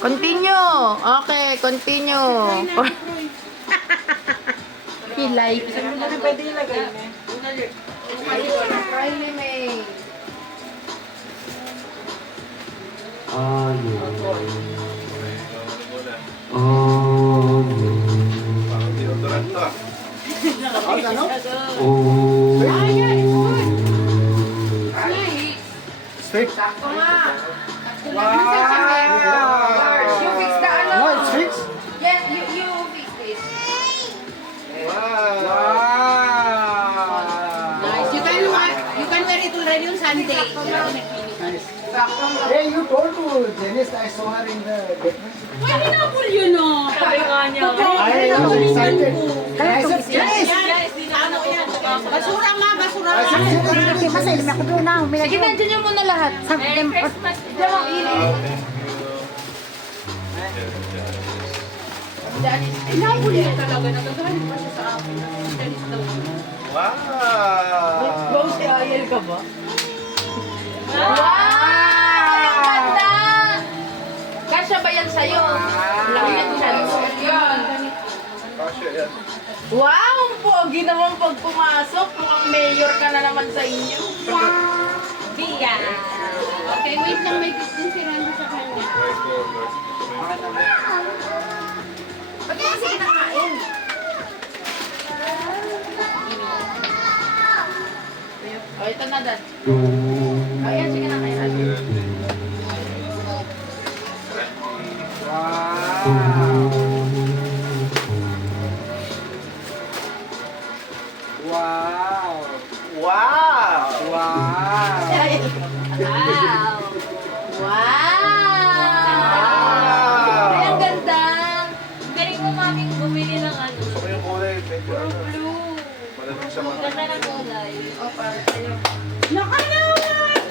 Continue. Okay, continue. Hilay. Pwede ilagay na. Kylie May. Parang deodorant to ah. Sakto nga. Wow! You fix the ano? No, it's fixed. Yes, you fix this. Wow! Nice. You can wear it already on Sunday. Sakto nga. Hey, you told to Janice I saw her in the difference. Why hinabol yun, no? Sabi nga niya. I was excited. I said, Janice! Guys, di na ako nakapapasok. Basura ma, basura I said, ma. Janice! Kasi ilmi ako doon na. Sige, nandiyan niyo muna lahat. Merry Christmas. Diyan ang ilay. Hinabol yun talaga. Nagagalit pa siya sa akin. Dalis daw. Wow! Si Ayel ka ba? Wow! Ang ganda! Kasya ba yan sa'yo? Laki na dyan. Yan. Kasya yan. Wow! Ang pogi naman pag pumasok. Mukhang mayor ka na naman sa inyo. Bia. Okay, wait lang. May question si Randy sa kanya. Ba't mo kasi kinakain? O, ito na, Dad. Ayan, sige na kayo. Wow! Wow! Wow! Wow. Wow! Ay, ang ganda! Galing mo maming bumili ng ano. Gusto ko yung kulay. Medyo ano. Blue. Malamig sa mga. Ganda ng kulay. O, para sa'yo. Nakalawan!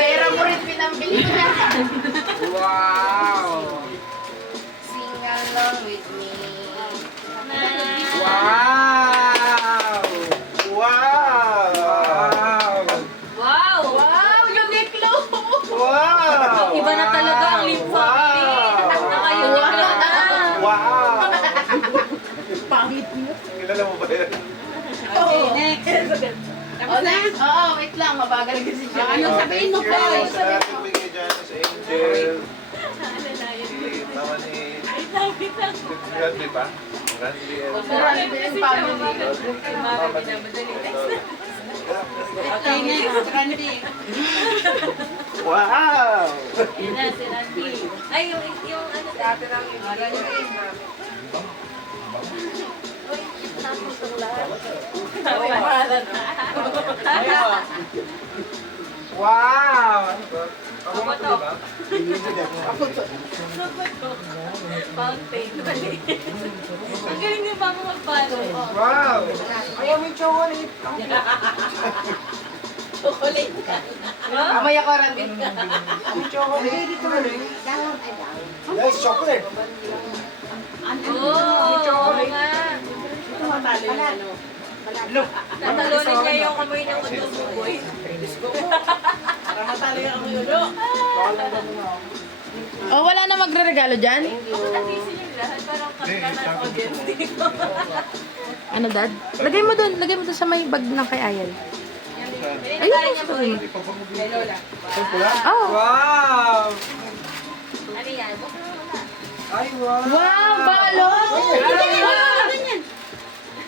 Pera mo rin pinambili na. Wow! Sing along with me. Nice. Wow! Wow! Wow. Wow! Uniqlo! Wow! Iba na talaga ang lip family. Naka-uniqlo na. Wow! Pangit mo. Kilala mo ba yan? Okay, next. O, next. Oo, wait lang. Mabagal kasi siya. Ano sabihin mo, Thank you Boy? sa ating bigay dyan sa Angel. Ano na yun? Si Mama ni Wait lang. Randy pa? Randy and... Marami din family. Si Mama binamadali. Okay, next. Randy. Wow! Yun na, si Randy. Ay, yung ano dati lang yung tapos ng lahat. Wow! Ako to. Fountain. Mali. Ang galing yung mama magpalo. Wow! Ayaw mo yung chocolate. Chocolate ka. Mamaya ko rin din. Yung chocolate. Dito na rin. Guys, chocolate. Oo nga. Tatalunin niya yung amoy ng udo mo, boy. Oh, wala na magre-regalo dyan? Ako nagising yung lahat. Parang pagkanan audience dito. Ano, Dad? Lagay mo doon sa may bag ng kay Ayel. Ayun niya, boy. Kay Lola. Oh! Wow! Ano yan? Buksan mo muna. Ay, wow! Wow! Balot!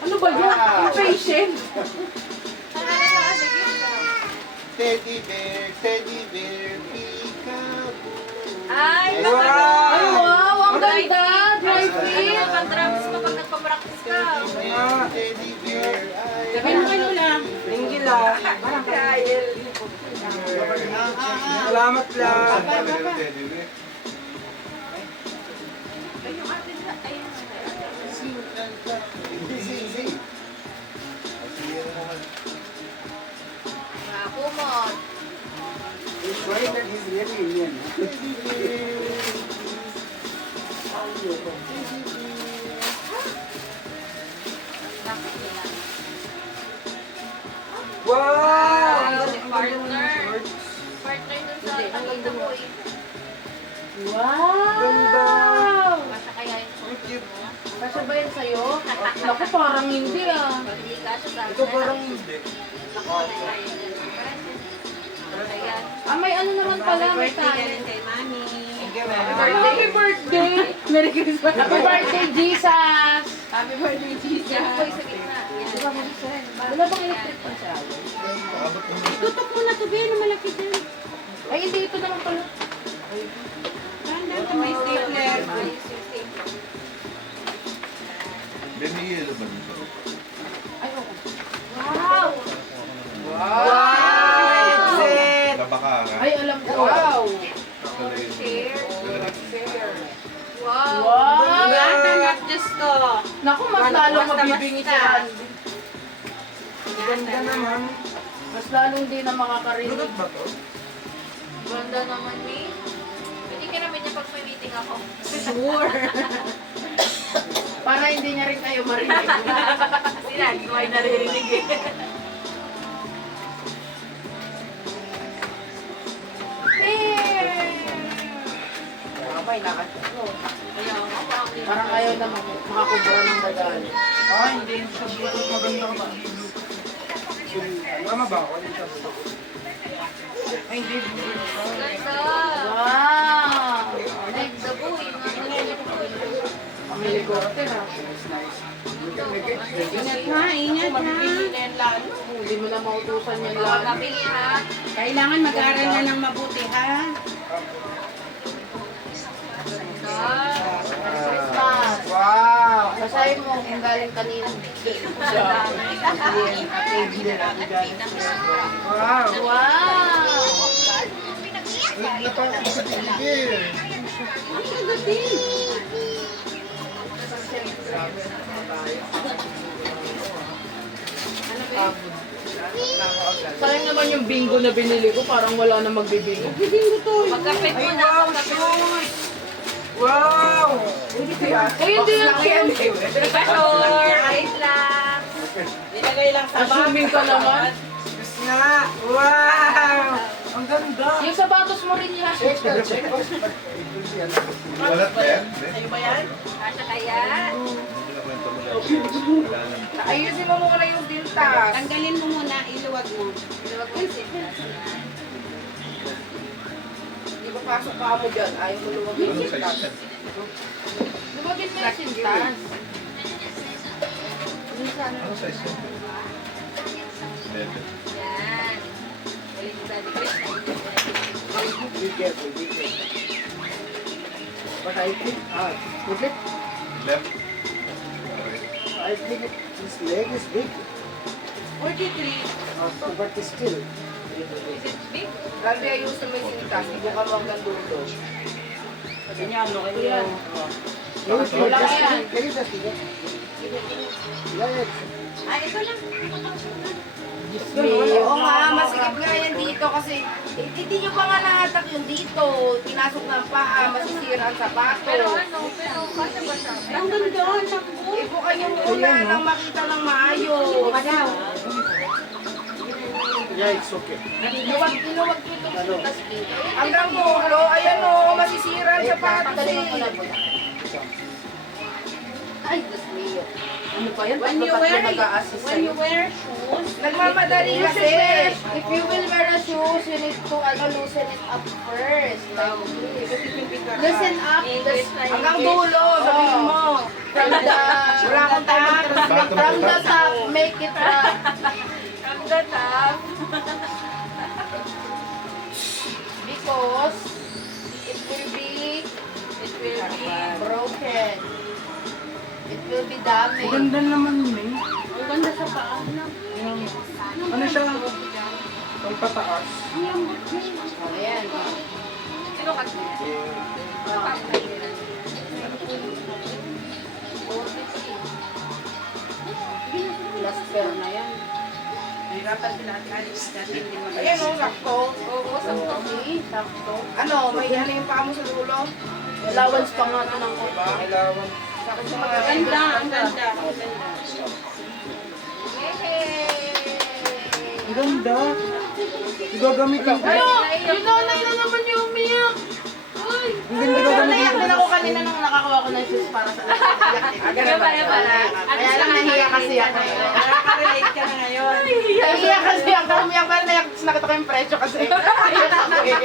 Ano ba yan? Impatient! Teddy bear, peekaboo. Ay, Ay, wow! Ang ganda! Dry fit! Pag-drums mo pag nagpa-practice ka. Teddy bear, ay... Sabihin mo kay Lola. Tingil ah. Salamat lang. Teddy bear. Easy, easy. Kumot! He's showing that he's really Indian. Wow! Partner. Partner dun sa pagkita mo eh. Wow! Basta kaya ito. Kasya ba yan sa'yo? Naku, parang hindi ah. Hindi ka sa Ito parang hindi. Ayan. Ah, may ano naman pala, may Birthday tayo. yan kay Mami. Happy birthday! Merry Christmas! Happy birthday, Jesus! Happy birthday, Jesus. Yan po yung sa gitna. Yan. Wala bang electric pan siya? Tutok mo na to, Ben. Malaki din. Ay, hindi. Ito naman pala. Ganda ka may stapler. Binigil ba dito? Ay, oo. Wow! Nabakara. Ay, alam ko. Wow! Wow. Wow! Ganda, not just to. Naku, mas lalong Basta, mabibingi si basta. Andy. Ganda naman. Mas lalong di na makakarinig. Lulot ba to? Ganda naman ni. Hindi ka naman niya pag may meeting ako. Sure. Para hindi niya rin kayo marinig. Kasi lagi ko ay naririnig eh. May lakas. Ayaw nga, parang Parang ayaw na makakubra ng dagal. Ah, hindi. Maganda ka ba? Tama ba ako? Ay, hindi. ganda. Wow! Like the buhay, mga ganyan. Ang helicopter ah. Ingat ha, ingat ha. Hindi mo na mautusan yan Bawal lang. mapili ha. Kailangan mag-aral na ng mabuti ha. Christmas! Wow! Basahin mo kung galing kanina. Wow! Wow! Hindi pa ako sa tigil. Sayang naman yung bingo na binili ko, parang wala na magbibingo. Magkape mo na ako. Wow! Ay, hindi yan yan. Sure, ayos lang. Ilagay lang sa bag. Assuming ka naman. Diyos nga! Wow! Ang ganda! Yung sapatos mo rin yan. Walat ba yan? Sa'yo ba yan? Kasya kaya? Ayusin mo muna yung dintas. Tanggalin mo muna, iluwag mo. Iluwag mo yung seatbelt. Di ba pasok ka mo dyan? Ayaw mo luwag yung Anong dintas. size yan? Luwagin mo yung dintas. Anong size yan? Level. Yan. Galing sa Daddy Chris. Be careful, be careful. But I think, look at, Left. I think his leg is big, 43. but still. Is it big? Grabe ayusin mo yung dintas. Hindi ka hanggang dulo. Ganyan, no? Ganyan. Wala ka yan. Can you just do that? Yeah, Ah, ito lang. Oo nga, masikip nga yan dito kasi hindi nyo pa nga nahatak yung dito. Pinasok ng paa, masisira ang sapato. Pero kasya ba siya? Ang ganda, ang takbo. Ibukan yung muna nang makita ng maayos. yeah, it's okay. Inuwag yung tutas dito. Hanggang mulo, ayan o, masisira ang sapatos eh. Ay, Diyos mio. Ano pa yan? When you Tatlo wear, nag-a-assist when you sa'yo. wear shoes, Nagmamadali kasi. If you will wear a shoes, you need to loosen it up first. Like this. Loosen up. Hanggang dulo, sabihin mo. From the, wala akong time mag-translate. From the top, make it From the top. because it will be broken. It will be damaged. Ganda naman yun. ang ganda sa paa. Ano siya? Ang pataas. Ayan. Sino kasi? Last pair na yan. Hirapan sila at Alice dati hindi mo Ayan o, sakto. Oo, sakto. Okay, sakto. Ano, may ano yung paa mo sa dulo? Allowance pa nga ito ng kuba. Kailangan. Sakit sa Ang mga ganda, ang ganda. Ang ganda. Yay! Ang ganda. Gagamitin ko. Ano? Yung nanay na naman yung umiyak. Uy! Ang ganda kanina nung nakakuha ko ng shoes para sa Ganun pala. Kaya lang nahiya kasi ako. Nakaka-relate ka na ngayon. Nahiya kasi ako. Umiyak pa nahiya. Nakita ko yung presyo kasi. Nahiya ako eh.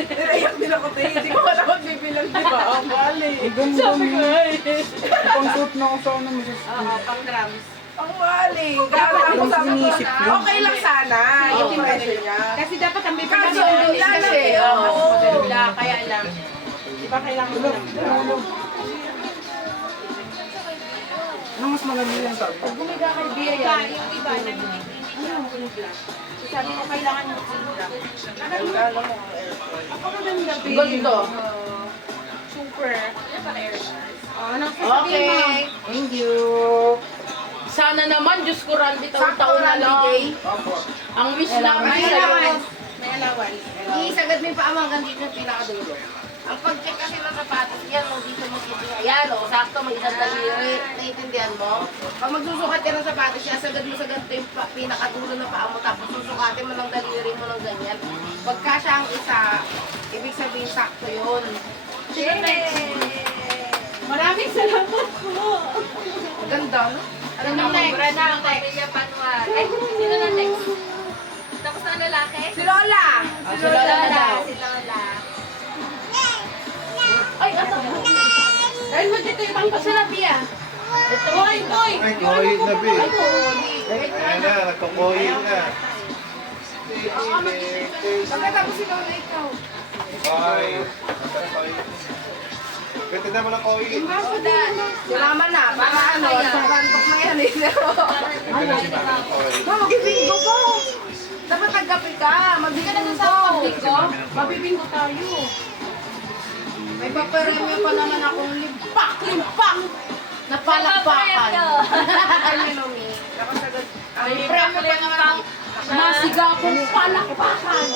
Naiyak din ako tayo. Hindi ko wala magbibilang, di ba? Ang mali. Sabi ko Pang suit na ako sa ano mo. Oo, pang grams. Ang mali. Dapat ako sabi ko, okay lang sana yung presyo niya. Kasi dapat ang bibili Kaso, niya. bilis kasi. Oo. Kaya lang. Di ba kailangan mo ng Anong mas maganda yan sabi? Pag gumiga kay Bia Iba, yan. yung iba, nag-hindi siya hulog lang. Sabi ko, kailangan mo hulog lang. Ako maganda, babe. Ganito. Super. Ano pala airstars? Anong sasabihin mo? Okay. Thank you. Sana naman, Diyos ko, Randy, taon-taon na lang. Ang wish namin May sa'yo. allowance. May allowance. Isagad mo yung paamang dito yung pinakadulo. Ang pag-check kasi ng sapatos, yan, no, dito mo siya. Ayan, o, sakto, may isang daliri. Naiintindihan mo? Pag magsusukat ka ng sapatos, isagad mo sa ganito yung pinakadulo ng paa mo, tapos susukatin mo ng daliri mo ng ganyan. Pagka siya ang isa, ibig sabihin sakto yun. Sino next? Maraming salamat po. Ganda, no? Ano na next? Na ang pamilya Panwar. Ay, sino na next? Tapos na lalaki? Si Lola! Si Si Lola na daw. Si Lola. Ay, asa mo? Dahil mo dito yung pang Asa na, Pia? Boy, boy! Ay, kuhin na, be. Ay, Poli. Ayan na, nagkukuhin na. Pagkatapos si Lola, ikaw. Ay, ganda naman ang kuhin. Sulaman na, para ano, sa kantok na yan eh. Ganda si Mami ng kuhin. Ma, magbibingo ko. Dapat nagkape ka, magbibingo ko. Mabibingo tayo. May paparemyo pa naman akong limpak na palakpakan. Ay, Minomi. Nakasagad. May premyo pa naman ako. Masiga akong palakpakan.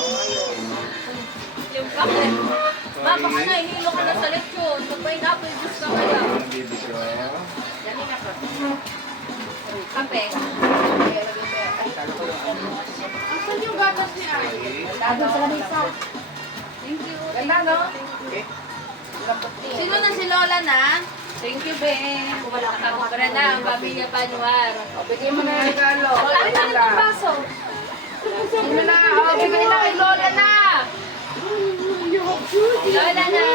Yung kape. Ma, baka nahihilo ka na sa lechon. Mag-pineapple juice ka kaya. Ang baby ko. Dali na ka. Kape. Asan yung gatas ni Ay? Gatas sa lamisa. Thank you. Ganda, no? Sino na si Lola na? Thank you, Ben. Nakakupra na ang pamilya Panwar. Bigyan mo na yung regalo. Ay, ano itong baso? Sino na? O, bigyan na kay Lola na. Lola na.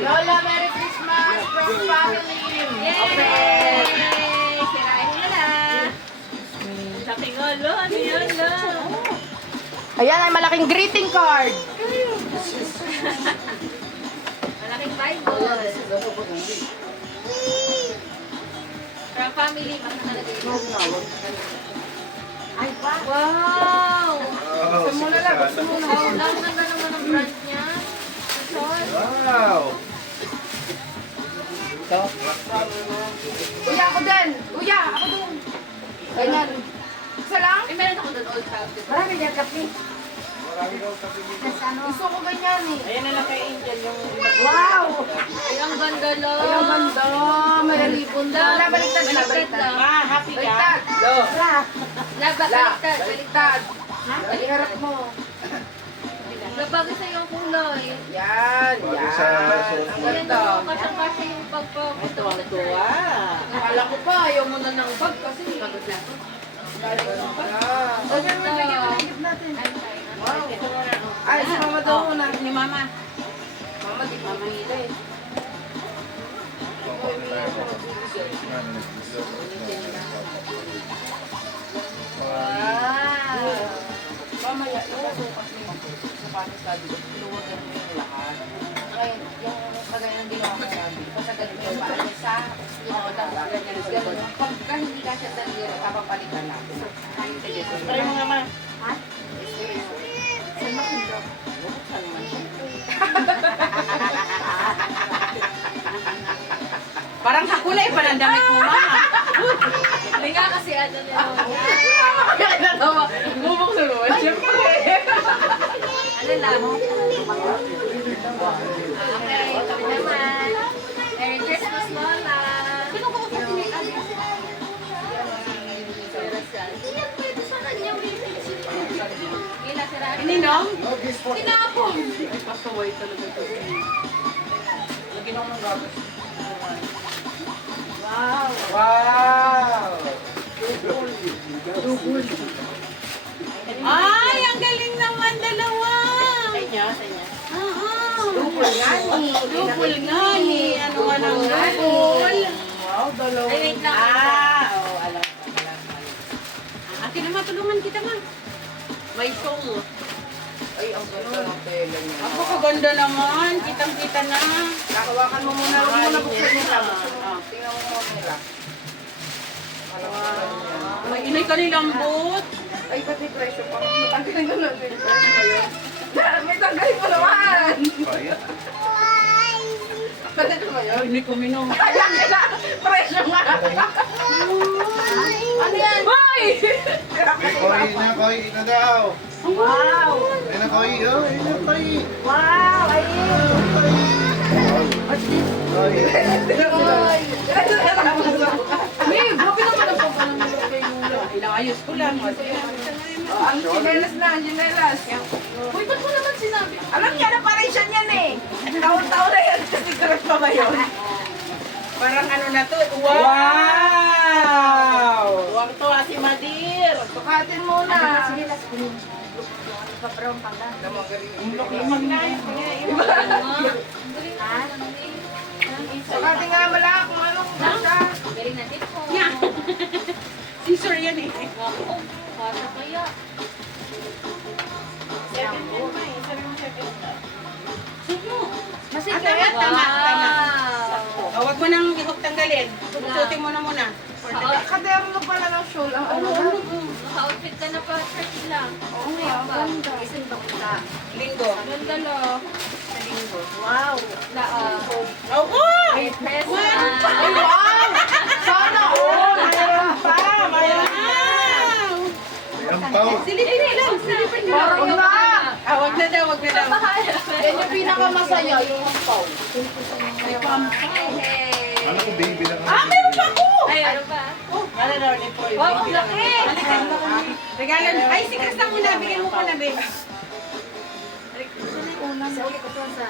Lola, Merry Christmas from family. Yay! Sirain mo na. Sabi ko, lo, ano yun, lo? Ayan ay malaking greeting card. Malaking Bible. From family, baka talaga yun. Ay, pa. Wow! Oh, Sumula lang, sumula. Wow, ang ganda naman ang brand niya. Sol. Wow! Uya, ako din. Uya, ako doon. Ganyan. Isa lang? Eh, meron ako doon old fashioned. Marami yan, kape. Marami kang kapigil. Gusto ko ganyan eh. Ayan na lang kay Angel yung... Wow! Ay, ang ganda, lo. Ay, ang ganda. May ribon na. Wala, baliktad na, baliktad. Ah, happy ka? Baliktad. Wala. Baliktad. Baliktad. Baliharap mo. Nabagay sa'yo ang kulay. Yan, Bagay yan. sa suot Ang mo. ganda. Kasyang-kasya yung pagpapunta. Tuwa. Akala ko pa, ayaw mo na ng bag kasi. Pagod na ako. Okay, magbigyan mo ng gift natin. Wow. Ay, si Mama daw muna. Ni Mama. Mama, di pa mahila eh. Wow. Mamaya, ipasukat mo yung sapatos sa dito. Iluwagan mo yung lahat. Ngayon, yung kagaya ng ginawa ko sabi, pasagad mo yung paan sa ganun. Pagka hindi ka siya daliri, papapalitan natin. Try mo naman. Ha? Saan mo kung drop? Buksan naman siya. Parang kakulay pa ng damit mo, Mama. Hindi nga kasi ano niya. Kaya natawa. Bubuksan mo. Siyempre. Ano lang? Okay, kami naman. Merry Christmas, Lola. Sino ko kasi ni Ali? Yan pwede sa kanya. Gila siya. Karaan. Ininom? No kiss for Tinapon. Ay, pasaway talaga ito. Lagyan ako ng gagas. Wow. Wow! Ay, ang galing naman dalawa. Sa inyo, sa inyo. Oo. Double gani. Double gani. Ano nga ng double? Wow, dalawa. Ay, wait lang. Oo, alam. Akin naman, tulungan kita ma. May soul. Ay, ang ganda ng tela niya. Napakaganda naman. Kitang-kita na. Nakawakan mo muna. Huwag mo na buksan nila. Tingnan mo muna nila. May inay ka nilambot. Ay, pati presyo pa. Matanggalin mo lang yung presyo ngayon. May tanggalin mo naman. Pati ito ba yun? Hindi ko minom. Ayan, kailangan. Presyo nga. Ano yan? Hoy! Koi na daw. Wow. Ay na koi, oh, ay na koi. Wow, ayun. Koi. Koi. Babe, bakit naman ang pagkakalala kay Lula? Inaayos ko lang. Ang chinelas na, ang chinelas. Uy, ba't mo naman sinabi? Alam niya na paration yan eh. Taon-taon na yan kasi correct pa ba yun? Parang ano na to. Wow! Huwag to si Madir. Sukatin muna. Pa-brown pa lang. Limag na yun. Sukatin nga malak kung anong nasa. Galing natin po. Scissor yan eh. Wow. Para kaya. Masikip. Tama, tama. Wow. Huwag mo nang ihok tanggalin. Susutin mo na muna. Kaderno pala ng show lang. Ano? Naka-outfit ka na pa, shirt lang. Oo nga, ganda. Isang bakla. Linggo. Ganda lang. Wow. Oo! May present. Ay, wow! Sana all! Mayroon pa! Mayroon pa! Wow! Ampaw. Silipin lang. Silipin lang. Huwag na! Ah, wag na daw, wag na daw. Yan yung pinakamasaya, yung hampaw. Ano ko baby lang. Meron pa ako! Ay, ano ba? Ano daw ni Poy? Wow, ang laki! Regalan. Ay, si Chris na muna. Bigyan mo ko na, babe.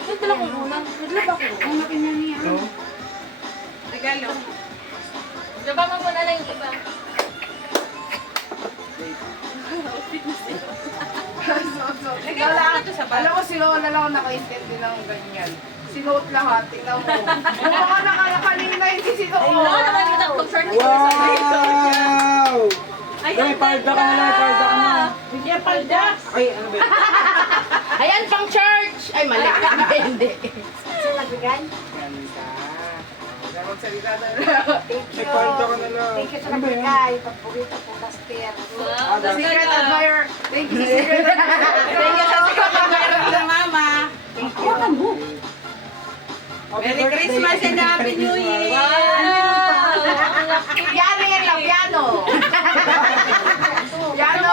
Ito lang kung unang. Nagla ba ko? Ang laki na niya. No? Regalo. Diba mo muna lang yung iba? Regalo ko ito sa bag. Alam mo, si Lola lang ang nakaintindi ng ganyan. Sinuot lahat, tingnan mo. Yung mga nakalina, hindi sinuot. Ay, no, naman yung tatlong shirt ko sa Wow! Ay, Dahil palda ka na, palda ka na. Hindi palda. Ay, ano ba? Ayan, pang church. Ay, mali. Hindi. Saan nagbigay? Ganda. Huwag magsalita na Thank May palda ka na lang. Thank you sa nagbigay. Pagpugito po, Pastor. Wow, Secret ganda. admirer. Thank you, secret admirer. Thank you sa sikat ng meron ng mama. Hawakan mo. Merry Christmas and Happy New Year. Wow! Ang laki. Piano yan lang, piano. Piano.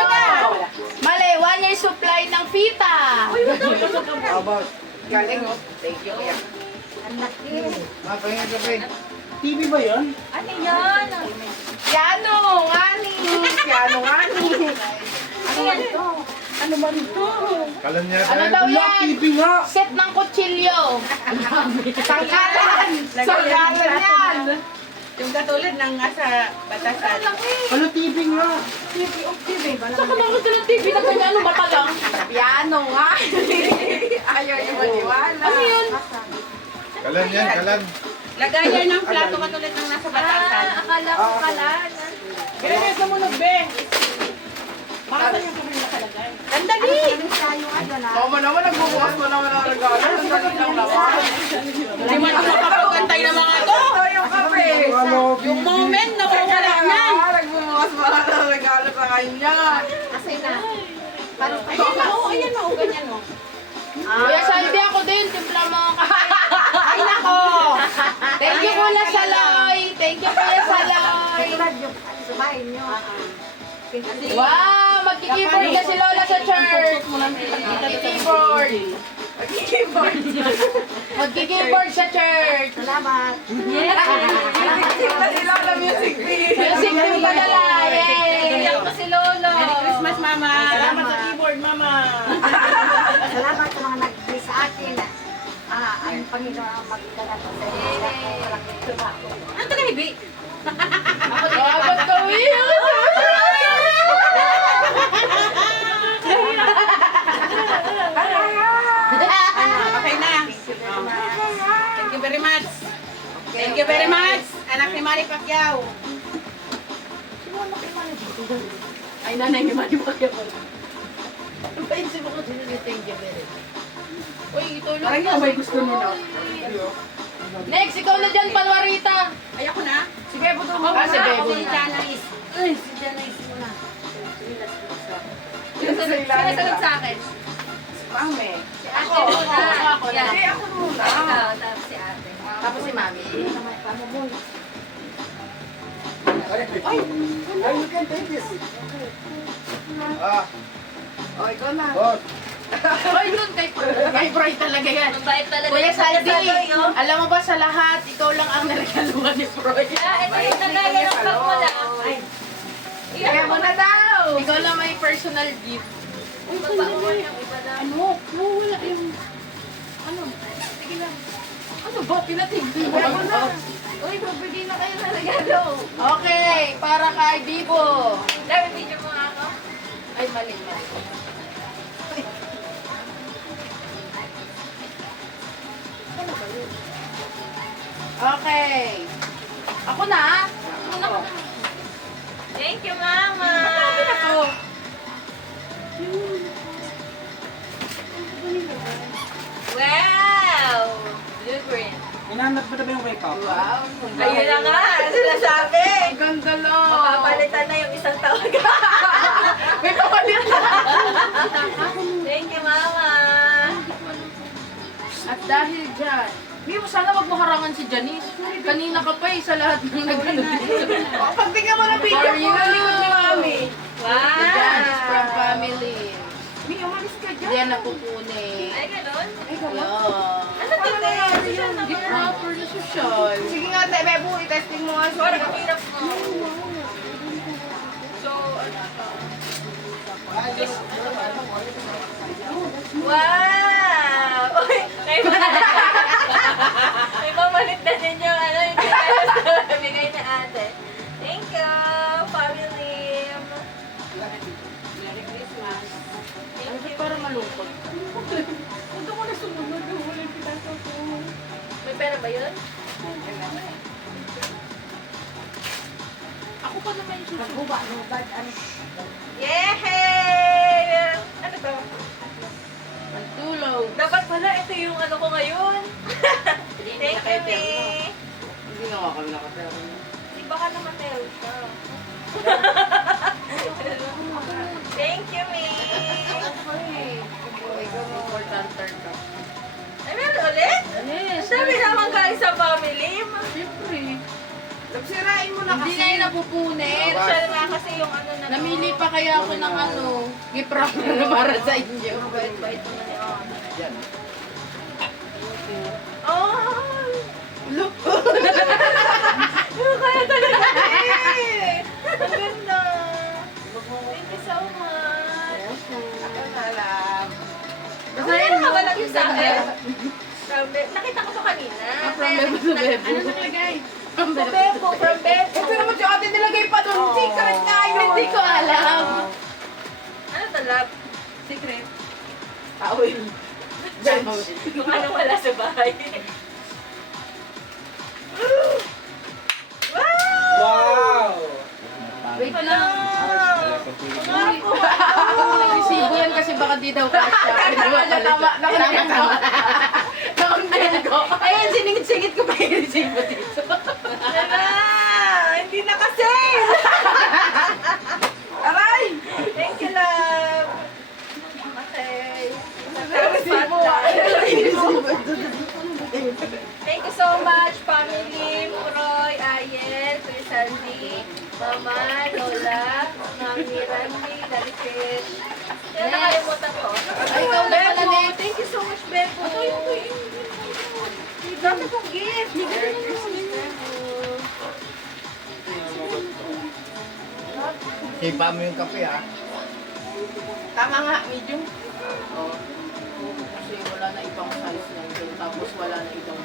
Mali, 1 year supply ng fita. How about? Galing, oh. Thank you, kuya. Ang laki. Mapahinga ka ba? TV ba yan? Ano yan? Piano, ngani. Piano, ngani. Ano yan to? Ano ba ito? Kalan niya. Ano daw yan? TV nga! Set ng kutsilyo. Sangkalan. Sangkalan yan. Yung katulad ng nasa batasan. Ano TV nga? Saka bakit ka ng TV na ganyan? Ano ba lang? Piano, ngani. Ayaw niyo maniwala. Ano yun? Kalan yan, kalan. Lagayan ng plato katulad ng nasa batasan. Akala ko kalan. Kaya sa mo nagbe. Baka yung kami nakalagay. Andali! Mama naman, nagbubukas mo naman ang regalo. Ang dali lang naman. Hindi man ako makapagantay ng mga to. Yung kape. Yung moment na wala na. Nagbubukas mo naman ang regalo sa kanya. Kasi na. Ayan o, ayan o, ganyan o. Kuya Saldi, ako din. Timpla mga kape. Ay nako! Thank you, Kuya Saloy. Thank you, Kuya Saloy. Wow! Magki-keyboard na si Lola sa church. Magki-keyboard. Magki-keyboard sa church. Salamat. Music na si Lola, music Music team pa nila. Yay! Iyak ko si Lolo. Merry Christmas, Mama! Salamat sa keyboard. award, Mama. Salamat sa mga nag-bless sa akin. Ang Panginoon ang magdala ko sa inyo. Malaking trabaho. Ano ito na, Hibi? Dapat gawin! Okay na. Thank you very much. Thank you very much. Anak ni Manny Pacquiao. Ay, nanay ni Manny Pacquiao. Napaisip ako din na thank you very much. Uy, itulog Parang na. ikaw may gusto mo na. Next, ikaw na dyan, Palwarita. Ay, ako na. Si Bebo to. Si Bebo Si na. Janice. Ay, si Janice muna. Sinasagot sa akin. Mami. Si ate muna. Ako na. Yan. Hindi, ako muna. Ikaw, tapos si ate. Tapos si Mami. Ay, you can take this. O, ikaw na. Boss. Oy, dun kay Bright talaga yan. Mabait talaga. Kuya yung Saldi, Saldi, oh. alam mo ba sa lahat, ikaw lang ang nagkaluan ni Freud. Ah, ito yung nagaya ng pag mo lang. Kaya mo na daw. Ikaw lang may personal gift. Magpakuha yung iba na. Ano? Wala yung... Ano? Sige lang. Ano ba? Pinatigil mo Bebo na. Uy, magbigay na kayo ng regalo. Okay, para kay Bibo. Dami, video mo nga ako. Ay, mali. Okay. Ako na. Thank you, Mama. Sabi na to. Wow! Blue-green. Hinanap mo na ba yung wake up? Wow. Ayun na nga, sinasabi. Ang ganda lang. Papalitan na yung isang taon. May kapalit na. Thank you, Mama. At dahil dyan, Bibo, sana wag mo harangan si Janice. Kanina ka pa sa lahat ng nagano dito. Pag tingnan mo na video For ko, you. likod ni Mami. Wow! Janice from family. Mi, umalis ka dyan. Diyan napupunin. Ay, ganun? Ayan. Ano to, te? Social Hindi naman. proper na social. Sige nga, te, Bebo, i-testing mo nga. Sorry, ang hirap mo. So, ano to? Wow! Uy, may mamalit na din yung ano, yung bigay ni ate. Thank you, family. Merry Christmas. Thank you. Para malungkot. Punta ko na sumunod. Walang pinasa ko. May pera ba yun? Ako pa naman yung susunod. Nagbuba, no, bad, ano. Yay! Ano to? Magtulog. Dapat pala ito yung ano ko ngayon. Thank you, me. Hindi nga kami nakapera. Di baka naman meron ka. Thank you, me. Ikaw mo importante ka. Ay, meron ulit? Yes. Ang dami naman guys sa family. Siyempre. Sirain mo na Hindi kasi. na yun napupunin. Siya nga kasi yung ano na Namili pa kaya ako ng ano, gift wrapper na para sa inyo. Bait-bait naman yun. Yan. Oh! Look. Kaya talaga eh! Ang ganda! Thank you so much! Alam. Basahin Ano mo. ka ba lang yung sa akin? Nakita ko to kanina. From Bebo to Bebo. Ano nakalagay? From From Bebo. Bebo, from Bebo. Ito naman si ate nilagay pa doon. Secret nga yun. Hindi ko alam. Ano to, love? Secret. Tawil. Yung ano wala sa bahay. Wow! Wow! Wait Ano? lang. Pangarap ko. Resibo yan kasi baka di daw kasha. Tama. Nakuntin ko. Ayun, siningit-singit ko pa yung resibo dito. Wala! Hindi na kasi! Aray! Thank you, love. Okay. Resibo. Thank you so much, family, Roy, Ayel, Kuya Sandy, Mama, Lola, Mami, Randy, Dalikit. Kaya nakalimutan ko. Ay, ikaw na pala, Bebo, Nek. thank you so much, Bebo. Dami kong gift. Merry Christmas, Bebo. Sipa mo yung kape, ha? Tama nga, medium. Oh. Kasi wala na ibang size na yun. Tapos wala na ibang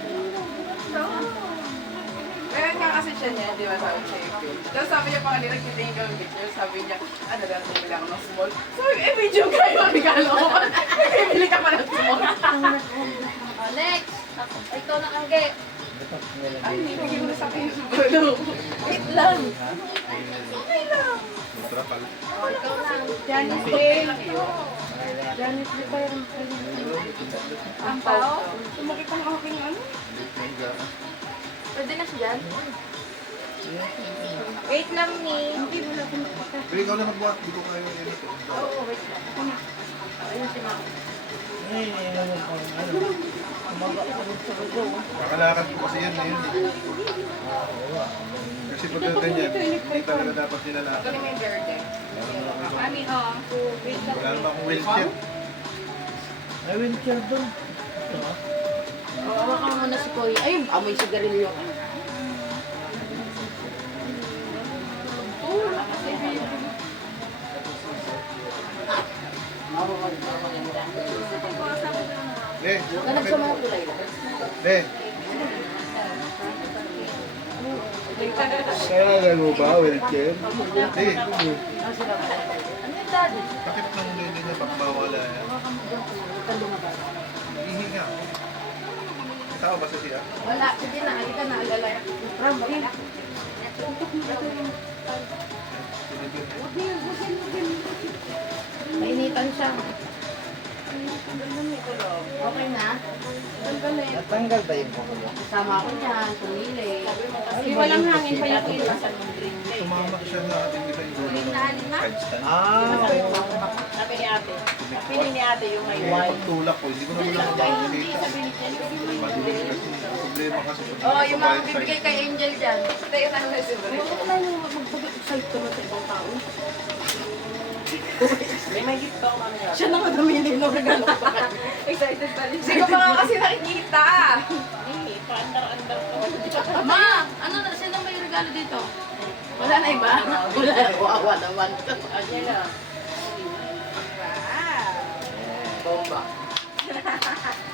Meron nga kasi siya niya, di ba sabi sa April. Tapos sabi niya pa kanina, nagtitingin kami picture, sabi niya, darating bili ako ng small. Sabi ko, medium kayo, regalo ko. Bibili ka pa ng small. Next. Ito na Angge. Ay, bigay mo na sa akin yung bulong. Wait lang. Okay lang. Ikaw na. Janice Day. Janice, di ba yung Ang tao. Sumakit ang aking ano. Pwede na siya dyan? Wait lang ni. Pero ikaw na magbuhat, hindi ko kaya yung ganito. Oo, wait lang. Ayun si Mama. Makalakad ko kasi yan ngayon. Kasi pag ganyan, hindi talaga dapat nilalakad. Ito naman yung verde. Mami, oh. Wala naman akong wheelchair. May wheelchair doon. Hawakan mo muna si Koy. Ayun, amoy sigarilyo. Le, Ganap sa mga kulay. Le. Kaya mo ba, wheelchair? Le, Ano yung daddy? bakit nang hindi niya pagbawala yan? Ihinga. Tao ba sa siya? Wala. Sige na. Halika na. Alalay. From, Mainitan siya. Okay na? Natanggal ba yung kukulo? Kasama ako niyan. Pumili. Kasi walang hangin pa yung kilasan ng green day. Tumama siya na ating isa yung side stand. Okay. Sabi ni ate. Pili ni ate yung may Kaya white. pagtulak ko, hindi ko naman ako makikita. Madilim kasi. Problema kasi pag Oh, yung mga side bibigay kay Angel dyan. Tayo tayo na si Bri. Huwag tayo magpag-excite ka na sa ibang tao. May gift pa ako mamaya. Siya na nga namili ng regalo ko. Excited pa rin. Hindi ko pa nga kasi nakikita. Eh, paandar-andar ko. Ma! Ano na? Sino may regalo dito? Wala na iba? Wala. Wawa naman. Ayan na. Bomba.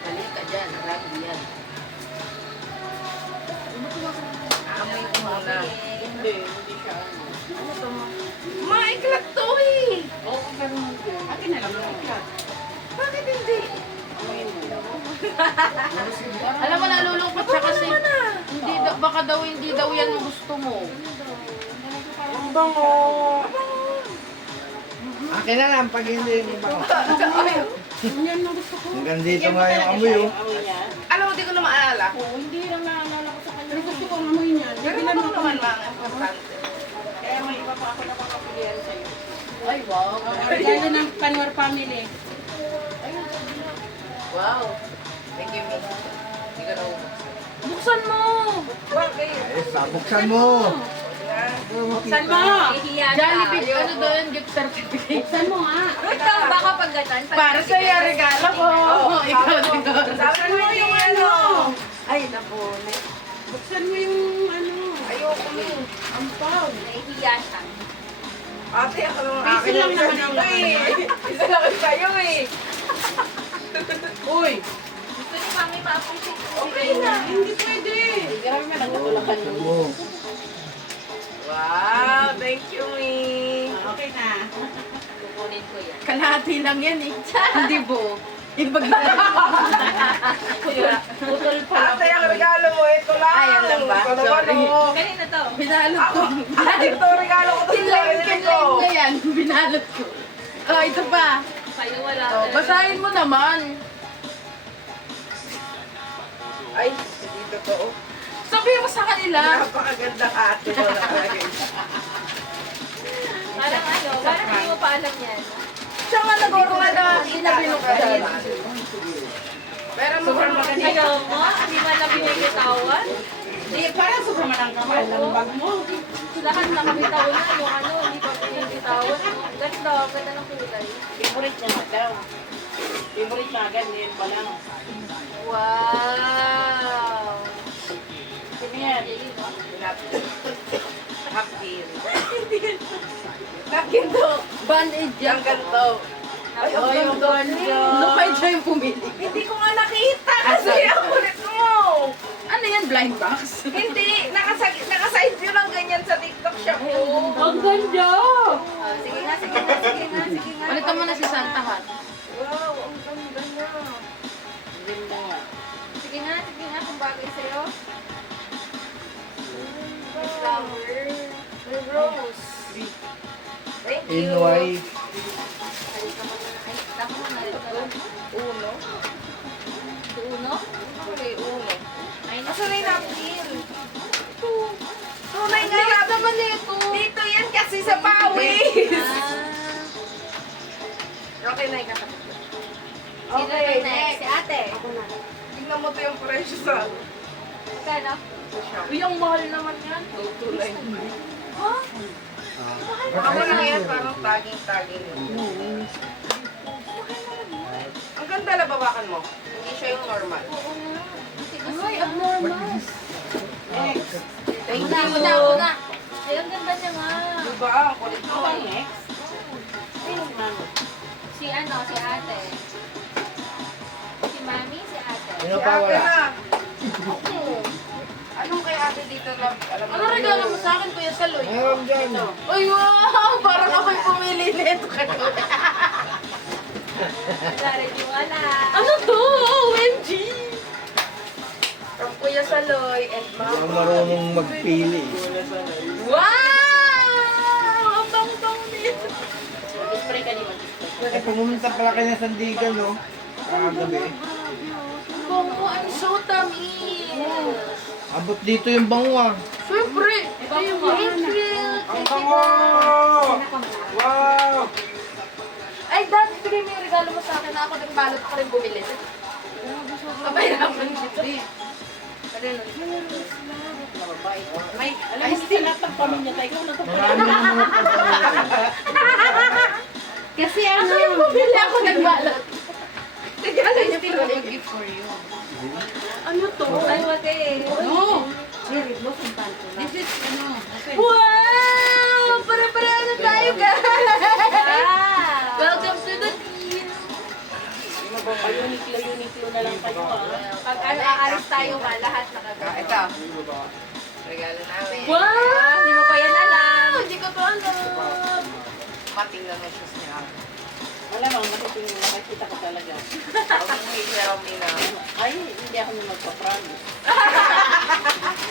Dali ka dyan. Marami yan. Amoy ko muna. Hindi siya. Ano to ma? Maiklat to eh. Oo, pero akin na lang yung iklat. Bakit hindi? Alam mo, nalulungkot siya kasi hindi baka daw hindi daw yan gusto mo. Ang bango. Akin na lang pag hindi yung iba ko. Yan ang gusto ko. Hanggang dito nga yung amoy oh. Amoy niya? Alam mo, di ko na maalala. Oo, hindi lang naalala ko sa kanya. Pero gusto ko ang amoy niya. Pero ano naman mga importante. Kaya may iba pa ako na makapilihan sa'yo. Ay, wow. Regalo ng Panwar family. Wow. Thank you, Miss. Hindi ko na Buksan mo! Bakit? Ay, sabuksan mo. Buksan mo! Jollibee, ano doon? Gift certificate. Buksan mo nga. Wait lang, baka pag ganun. Para sa'yo, regalo ko. Ikaw din ko. Sabi mo yung ano. Ay, naku. Buksan mo yung ano. Ayoko mo. Ang pao. Nahihiya siya. Ate, ako naman Piso akin lang naman ang laman eh. Isa lang sa'yo eh. Uy! Gusto ni Mami ma-appreciate ko. Okay na. Hindi pwede. Grabe na nagkatulakan Sabuksan yun. mo. Wow, thank you, Mi. Okay na. Kukunin ko yan. Kalahati lang yan eh. Hindi buo. Ibag Putol pa. Ate, ang regalo mo, ito lang. Ay, yan lang ba? Ano, Sorry. ano? Kanina to. Binalot ko. Ito, regalo ko to sa sarili ko. Kinlame na yan. Binalot ko. Oh, ito pa. Sa'yo wala. Oh, basahin mo naman. Ay, hindi totoo. Sabi mo sa kanila. Napakaganda ate mo na Parang ano, parang hindi mo pa alam yan. Siya nga nagoro nga na sinabi nung kahit. Pero sobrang maganda. Ayaw mo? Hindi mo alam binibitawan? Di, parang sobrang manang kamay ng bag mo. Lahat nakabitawan na yung ano, hindi pa binibitawan. Ganda, ganda ng kulay. Favorite niya daw. Favorite na agad, ngayon pa lang. Wow! Sino yan? Napkin. Napkin to. Band-aid yan. Yung ganito. Ay, ang yung ganda. ganda. Lupay siya yung pumili. Hindi ko nga nakita kasi ang kulit mo. Ano yan, blind box? Hindi, nakaside view lang ganyan sa TikTok siya. Oh. Ang ganda! Sige nga, sige nga, sige nga, sige nga. Palitan mo na si Santa Hat. Wow, ang ganda niya. Sige nga, kung bagay sa'yo. May flower. May rose. Thank you. In white. Halika mo na. Ay, tama mo na. Ito na lang. Uno. Ito uno? Okay, uno. Ay, Asa na yung napkin? Tunay nga lang naman ito. Dito yan kasi sa pawis. Ah. Okay na ikakapit. Sino naman next? Si ate. Tingnan mo to yung presyo sa Magkano? shop. Uy, ang mahal naman yan. Tulay. Oh, Ako lang yan, parang taging-taging. Ang ganda labawakan mo. Hindi siya yung normal. oo nga. Ay, abnormal. Thank Una, you. una, una. Ay, ang ganda niya nga. Diba? Ang kulit mo. Si ano, si ate. Si mami, si ate. Ano Si pa ate wala? na. Anong kay ate dito na? Alam mo Ano regalo mo sa akin, Kuya Saloy? Meron dyan. Ay, wow! Parang ako'y pumili nito kanina. Sorry, yung anak. Ano to? OMG! From Kuya Saloy and Hindi ako Mama. marunong magpili. Wow! Ang bang-bang nito. Eh, pumunta pala kayo ng Sandigan, no? Kagabi. Bongo, I'm so tamis. Abot dito yung bangwa. Siyempre. Ito yung Ang bango! Wow! Ay, dad, bigay mo yung regalo mo sa akin na ako ng balot pa rin bumili. Abay naman dito. May, alam mo sa lahat ng pamilya tayo, ikaw na to. Marami na mga Kasi ano, bumili ako ng balot. Regalo niya po. gift for you. Ano to? Ay, wate. No! This is, ano, Wow! Pare-pareho na tayo, guys! Wow! Welcome to the team! Uniqlo na lang kayo, Pag ano, aalis tayo ba, lahat Ah, nakagano. ito. Regalo namin. Wow! Hindi mo pa yan alam. Hindi ko to alam. Matingnan mo shoes niya. Malamang matutunin mo, nakikita ko talaga. Huwag mo i-share me na. Ay, hindi ako na magpa-promise.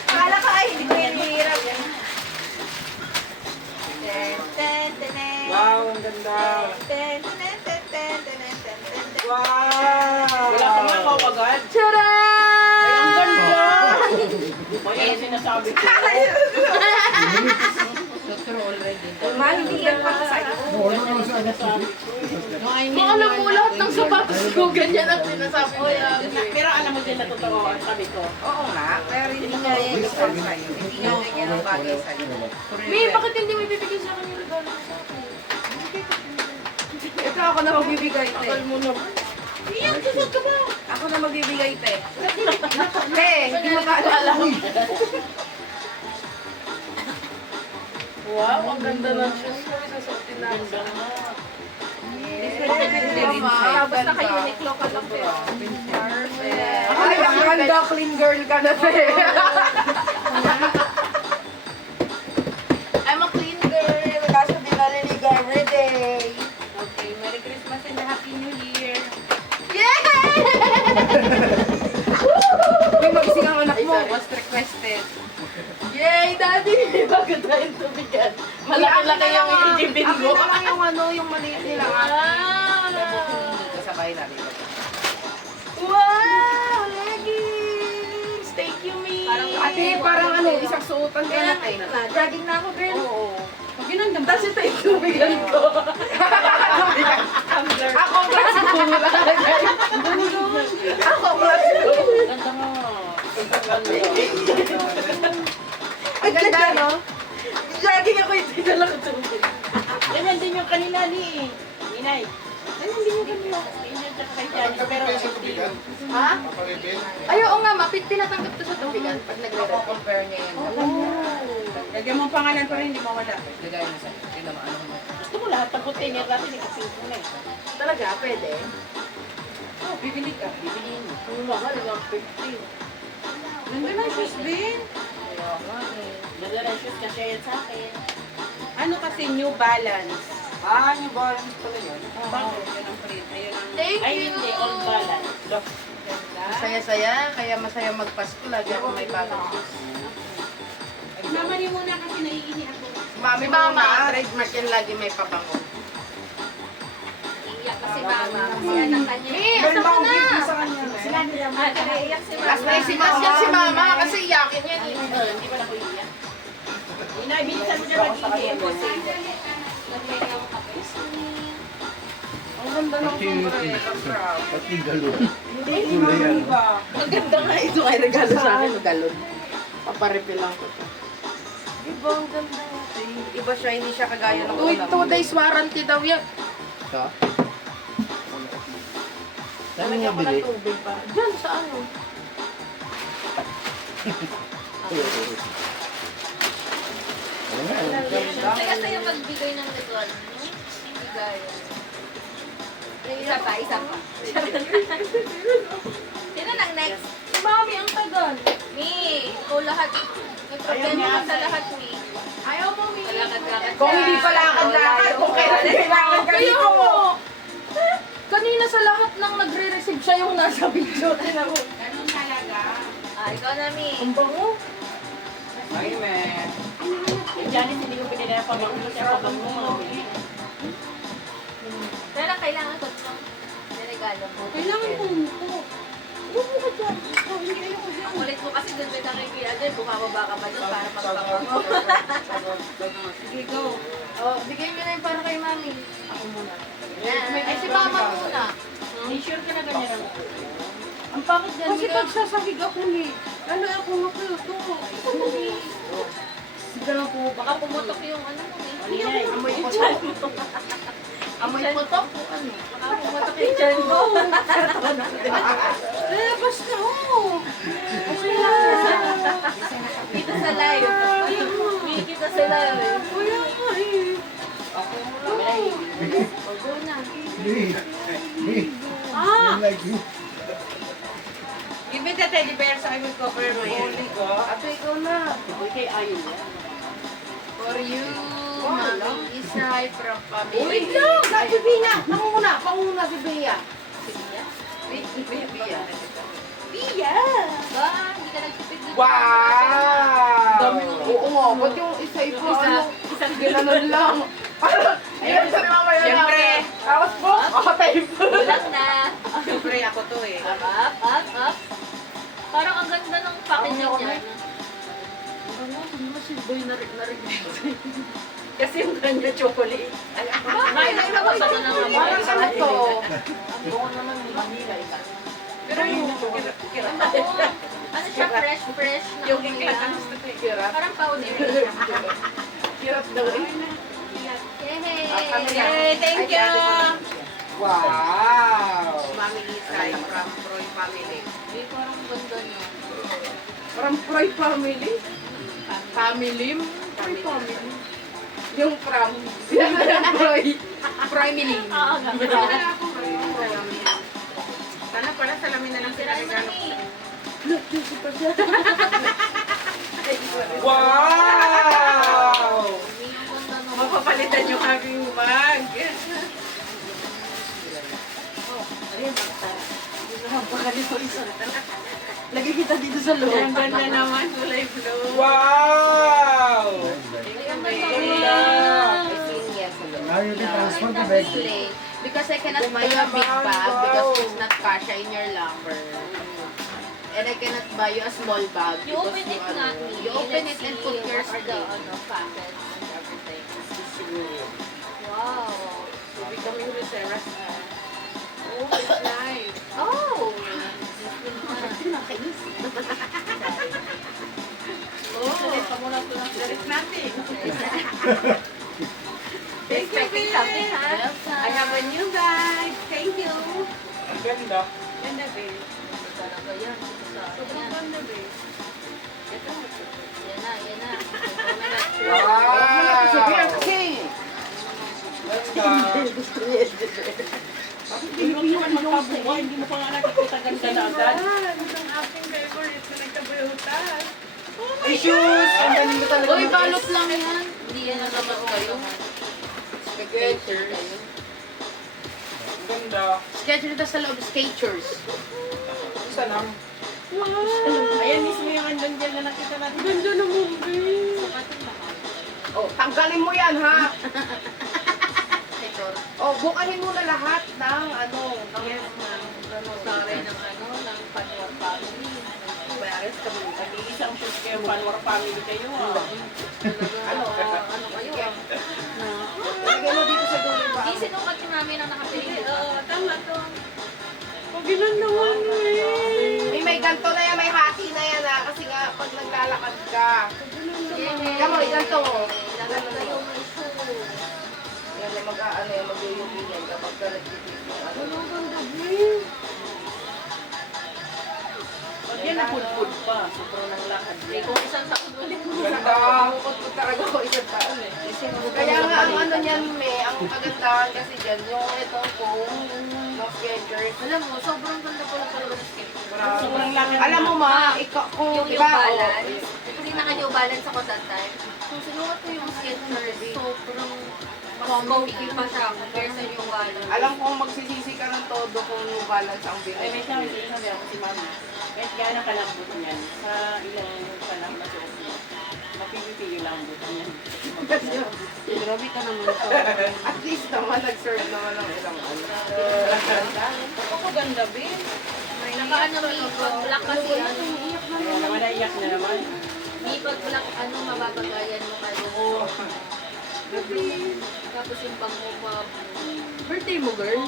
Akala ko ay, hindi ko yan mahirap. Ten, ten, ten, ten. Wow, ang ganda. Ten, ten, ten, ten, ten, ten, ten, ten. Wow! Wala ka nga agad. Tcharan! Ay, ang ganda! O yan ang sinasabi ko. Mahal, hindi yan para sa'yo. No, I mean, Kung alam mo lahat ng sapatos ko, ganyan ang sinasabi ko yan. pero alam mo din na totoo ang sabi ko. Oo nga, pero hindi niya yan yung para sa'yo. Hindi niya yan ang bagay sa'yo. May, bakit hindi mo ibibigay sa akin yung regalo mo sa akin? Ito ako na magbibigay, te. Akal mo na. Iyan, susod ka ba? Ako na magbibigay, te. Te, hindi mo ka alam. Wow, ang ganda ng shoes mo. Isasuotin na. Ganda nga. Tapos naka-Uniqlo ka lang, pero. Ay, ang ganda, clean girl ka na, te. I'm a clean girl. Kaso di naliligo every day. Okay, Merry Christmas and Happy New Year. Yay! May magising ang anak mo. Was requested. Yay, Daddy! Bakit tayong tubigan? Malaki-laki yung igibin mo. Akin na lang yung ano, yung maliit nila. Wow! Kasabay natin. Wow! Leggings! Thank you, me! Ate, parang ano, isang suotan ka na, te. Dragging na ako, girl. Oo. Tapos ito yung tubigan ko. Ako plus siguro. Ako plus siguro. Ganda nga. Ang ganda, no? Jogging ako yung tinala ko tubig. Ganyan din yung kanina ni Inay. Ganyan din yung kanina. Inay tsaka kay Janice. Pero Ha? Ay, oo nga, mapit. Tinatanggap to sa tubigan pag nagre-rep. Compare niya yun. Lagyan mo ang pangalan pa rin, hindi mawala. Lagay na sa akin naman ano mo. Gusto mo lahat ng container natin, ikasing mo na eh. Talaga, pwede. Oh, bibili ka. Bibiliin mo. Kung mahal, 150. Nandun ang shoes din. Nagara shoes kasi yan sa akin. Ano kasi New Balance? Yung balance pala yun. Bakit? Yan ang print. Ayun ang... Thank Ay, you! hindi, all balance. Look. Masaya-saya, kaya masaya magpasko. Lagi ako may bagong shoes. Mama niyo muna kasi naiini ako. Mami, mama, trademark yan lagi may pabango. Iyak kasi mama. Kasi anak kanya. Asa mo na? Sila nila mo. Naiyak si Mas mama. may sinas yan si mama kasi iyakin yan eh. Hindi pa na ko iiyak. Inay, bilisan mo dyan mag-iiyak. Nagpahinga ako kape. Ang ganda ng sombrero. Proud. Pati galon. Kulay yan. Ang ganda nga ito ay regalo sa akin. Galon. Paparepil lang ko to. Diba ang ganda? Iba siya, hindi siya kagaya ng una. 2 days warranty daw yan. Sa? Saan niya bili? Diyan, sa ano? Ano nga? Kaya sa'yo magbigay ng regalo. Bigay. Isa pa, isa pa. Sino nang next? Si Mami, ang tagal. Me, ikaw lahat. May problema ka sa lahat, me. Ayaw mo, Mi. Wala ka Kung hindi pa lakad-lakad, kung kailan kailangan ka dito. Kanina sa lahat ng nagre-receive siya yung nasa video. Tinan mo. Ganun talaga. Ah, ikaw na, me. Ang bango. Ay, man. Yung Janice, hindi ko pinila pa bang mo siya pa mo mga bili. Pero lang kailangan ko itong regalo mo. Kailangan kong muko. Ang kulit mo kasi dun may nakikita dyan. Bumababa ka pa dun para magpapango. Sige, go. Oh, bigay mo na yung para kay Mami. Ako muna. Yan. Ay, si Mama muna. Sure ka na ganyan ang Ang pangit yan. Kasi pag sasahig ako ni, ano ako makuto. Baka pumutok yung ano mo, eh. Inay, Amoy putok. Amoy putok. Ano? Baka pumutok yung dyan mo. Lalabas na oh. Dito sa live. Kita sa live, eh. Kuya ko eh. Go na. Me. Ah! Like you. Give me the teddy bear so I will cover my ear. Ate, ikaw na. Uy, kay Ayon yan. For you, Mami Isay from family. Wait lang! Sabi Bina! Panguna si Bea. Bia. Pia! Ba, hindi ka nagpipig dito. Dami ng oo nga. Ba't yung isa ipo? Isang ginanon lang. Ayun, sa ni Mama yun. Siyempre. Tapos po, tayo po. Kulang na. Siyempre ako to eh. Up. Parang ang ganda ng packaging niya. Kasi yung kanya chocolate. Ay, nailawa ba ito ng Parang ano to? Ang buo naman ni Manila. Pero yung kira. Ano siya, fresh na Yung amoy kiklat ang lang. gusto ko eh. Parang powder. Hirap daw eh. Yay! Yay, thank you! Wow! Mami Isay from Proy family. Hindi, parang ganda niya. Parang Proy family. Family? Proy family. Yung from. Proy. Family. Oo, ganda. Sana pala salamin na lang sila Sira na regalo. ni. Wow! Yung ganda no. Mapapalitan yung aking bag. Lagi kita dito sa loob. Ang ganda naman, kulay blue. Wow! Ang ganda Ganda! Now you can transfer the bag. Because I cannot buy you a big bag because it's not kasha in your lumber. And I cannot buy you a small bag You because open it ano, nga. you open it and put your Or the sleeve. ano, packets and everything. Wow. So, becoming Lucera. Oh, it's nice. Oh! There is nothing. Expecting something, ha? I have a new bag. Thank you. Ang ganda. Ganda, babe. Talaga yan. Sobrang ganda, babe. Yan na, yan na. Wow! Sige kasi. Hindi mo naman magpabuka, hindi mo pa nga nakikita ganda na agad. Issues! Ang galing mo talaga. Uy, balot lang yan. Hindi yan ang naman kayo. Skechers. Ganda. Skechers dito sa loob, Skechers. Isa lang. Ayan mismo yung andun dyan na nakita natin. Ganda naman, Oh, tanggalin mo yan, ha? Ito. Oh, bukahin mo na lahat ng ano. Yes, ma'am. Sorry ng ano, ng Panwar family. Bayares kami. Nag-iisang shoot kayo, Panwar family kayo. Ano kayo? Lagay mo dito sa dulo ba? Di sinukat ni mami nang nakapili. Oo, tama to. Pagilan naman eh. May ganto na yan, may hati na yan, ha? Kasi nga, pag naglalakad ka. Kamo, ganto. Ganda yung shoe. Yan, mag-aano yan, mag-uyubi yan kapag ka nagtitip yung ano. Pag yan napudpud pa, sobrang ng lakad May yan. kung isang taon ulit. Ganda. Bukod talaga ako isang taon eh. Kaya nga, ang ano niyan, ang kagandahan kasi dyan, yung itong kung, ng Skechers. Alam mo, sobrang ganda pala talaga ng skate. Sobrang lakad. Alam mo ma, ikaw, kung, Yung diba, balance. Kasi naka-new balance ako that time. Kung sinuot ko yung Skechers, sobrang mas comfy pa siya compared sa new balance. alam kong magsisisi ka ng todo kung New Balance ang Ay, may binili. sabi ako si Mami. Kahit gano'ng kalambot niyan, sa ilang palang na suot niya, mapipiti yung lambot niyan. Grabe ka naman to. At least naman, nag-serve naman ng ilang ano. Napakaganda, Bin. May ano, may pag-black kasi ano. Kaya naman naiyak na naman. May pag-black ano, mababagayan mo kayo. Tapos yung pang mo pa. Birthday mo, girl?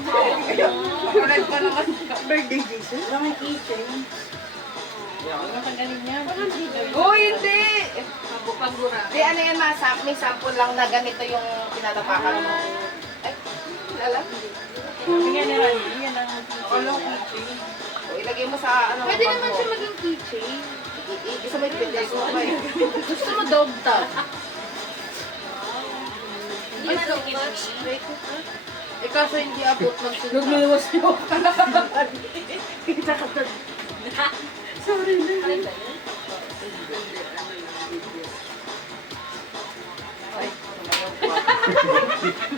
Correct ka naman. Birthday, Jesus? Matanggalin niya. Oh, hindi! Pagura. Di ano yan, may sample lang na ganito yung pinatapakan mo. Ay, lala. Tingnan na lang, yan ang Ano? O, ilagay mo sa ano. Pwede bag naman mo. siya maging keychain. Isa mo ipinday ko ba yun? Gusto mo dog tag? Hindi na lubat. Eh kaso hindi abot magsunod. Nagluwas mo. Sorry na.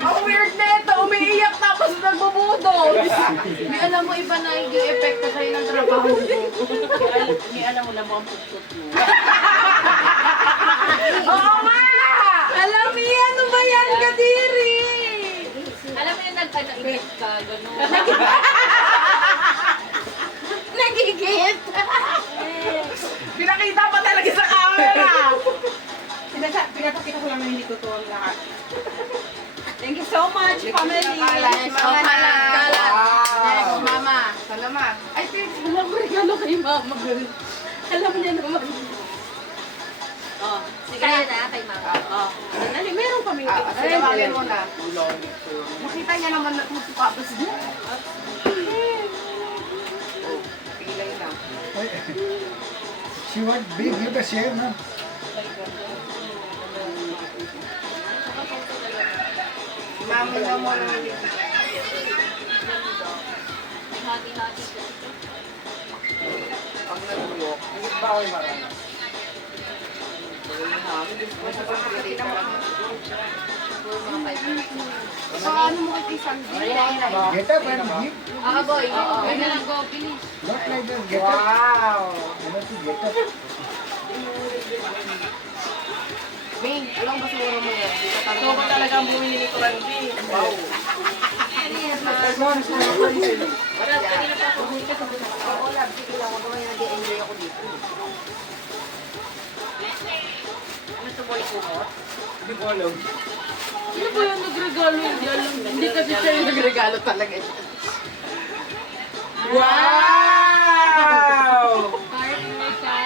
Ang weird nito, umiiyak tapos nagbubudol. Hindi alam mo iba na hindi epekto sa'yo ng trabaho mo. Hindi alam mo na mo ang pagkut mo. Oo nga! Alam mo ano ba yan, Kadiri? Alam mo yung nag-ibig ka, gano'n. Nagigit! Pinakita pa talaga sa camera! Pinapakita ko lang na hindi ko to ang lahat. Thank you so much, family. Kalat, Oh, kalat. Wow. Next, mama. Salama. Ay, Alam mo regalo kay mama, girl. Alam niya naman. Oh, Sige na, kay mama. oh. Dali, meron kami. Sinawagin mo na. Nakita niya naman na tutupapos niya. Pilay na. She want big, you can share, no? Mami na mo na. May hati-hati kasi. Pag nag-block. Ingit ba ako yung marami? Masasakit na mga. Mga 5 minutes. Paano mo kay Sandy? Get up and give. Boy. Ay na lang, go, bilis. Not like that, get up. Wow! You have to get up. Ming, alam ba siguro mo yan? Di ka So ba talaga ang bumili ni Kuranti? Wow. Wala, pwede na pa ako. Huli ka sa buto. Oo, lab. Sige lang. Huwag naman yung nag-enjoy ako dito. Ano ito, boy ko? Hindi ko alam. Sino ba yung nagregalo? Hindi alam. Hindi kasi siya yung nagregalo talaga. Wow! Partner ka.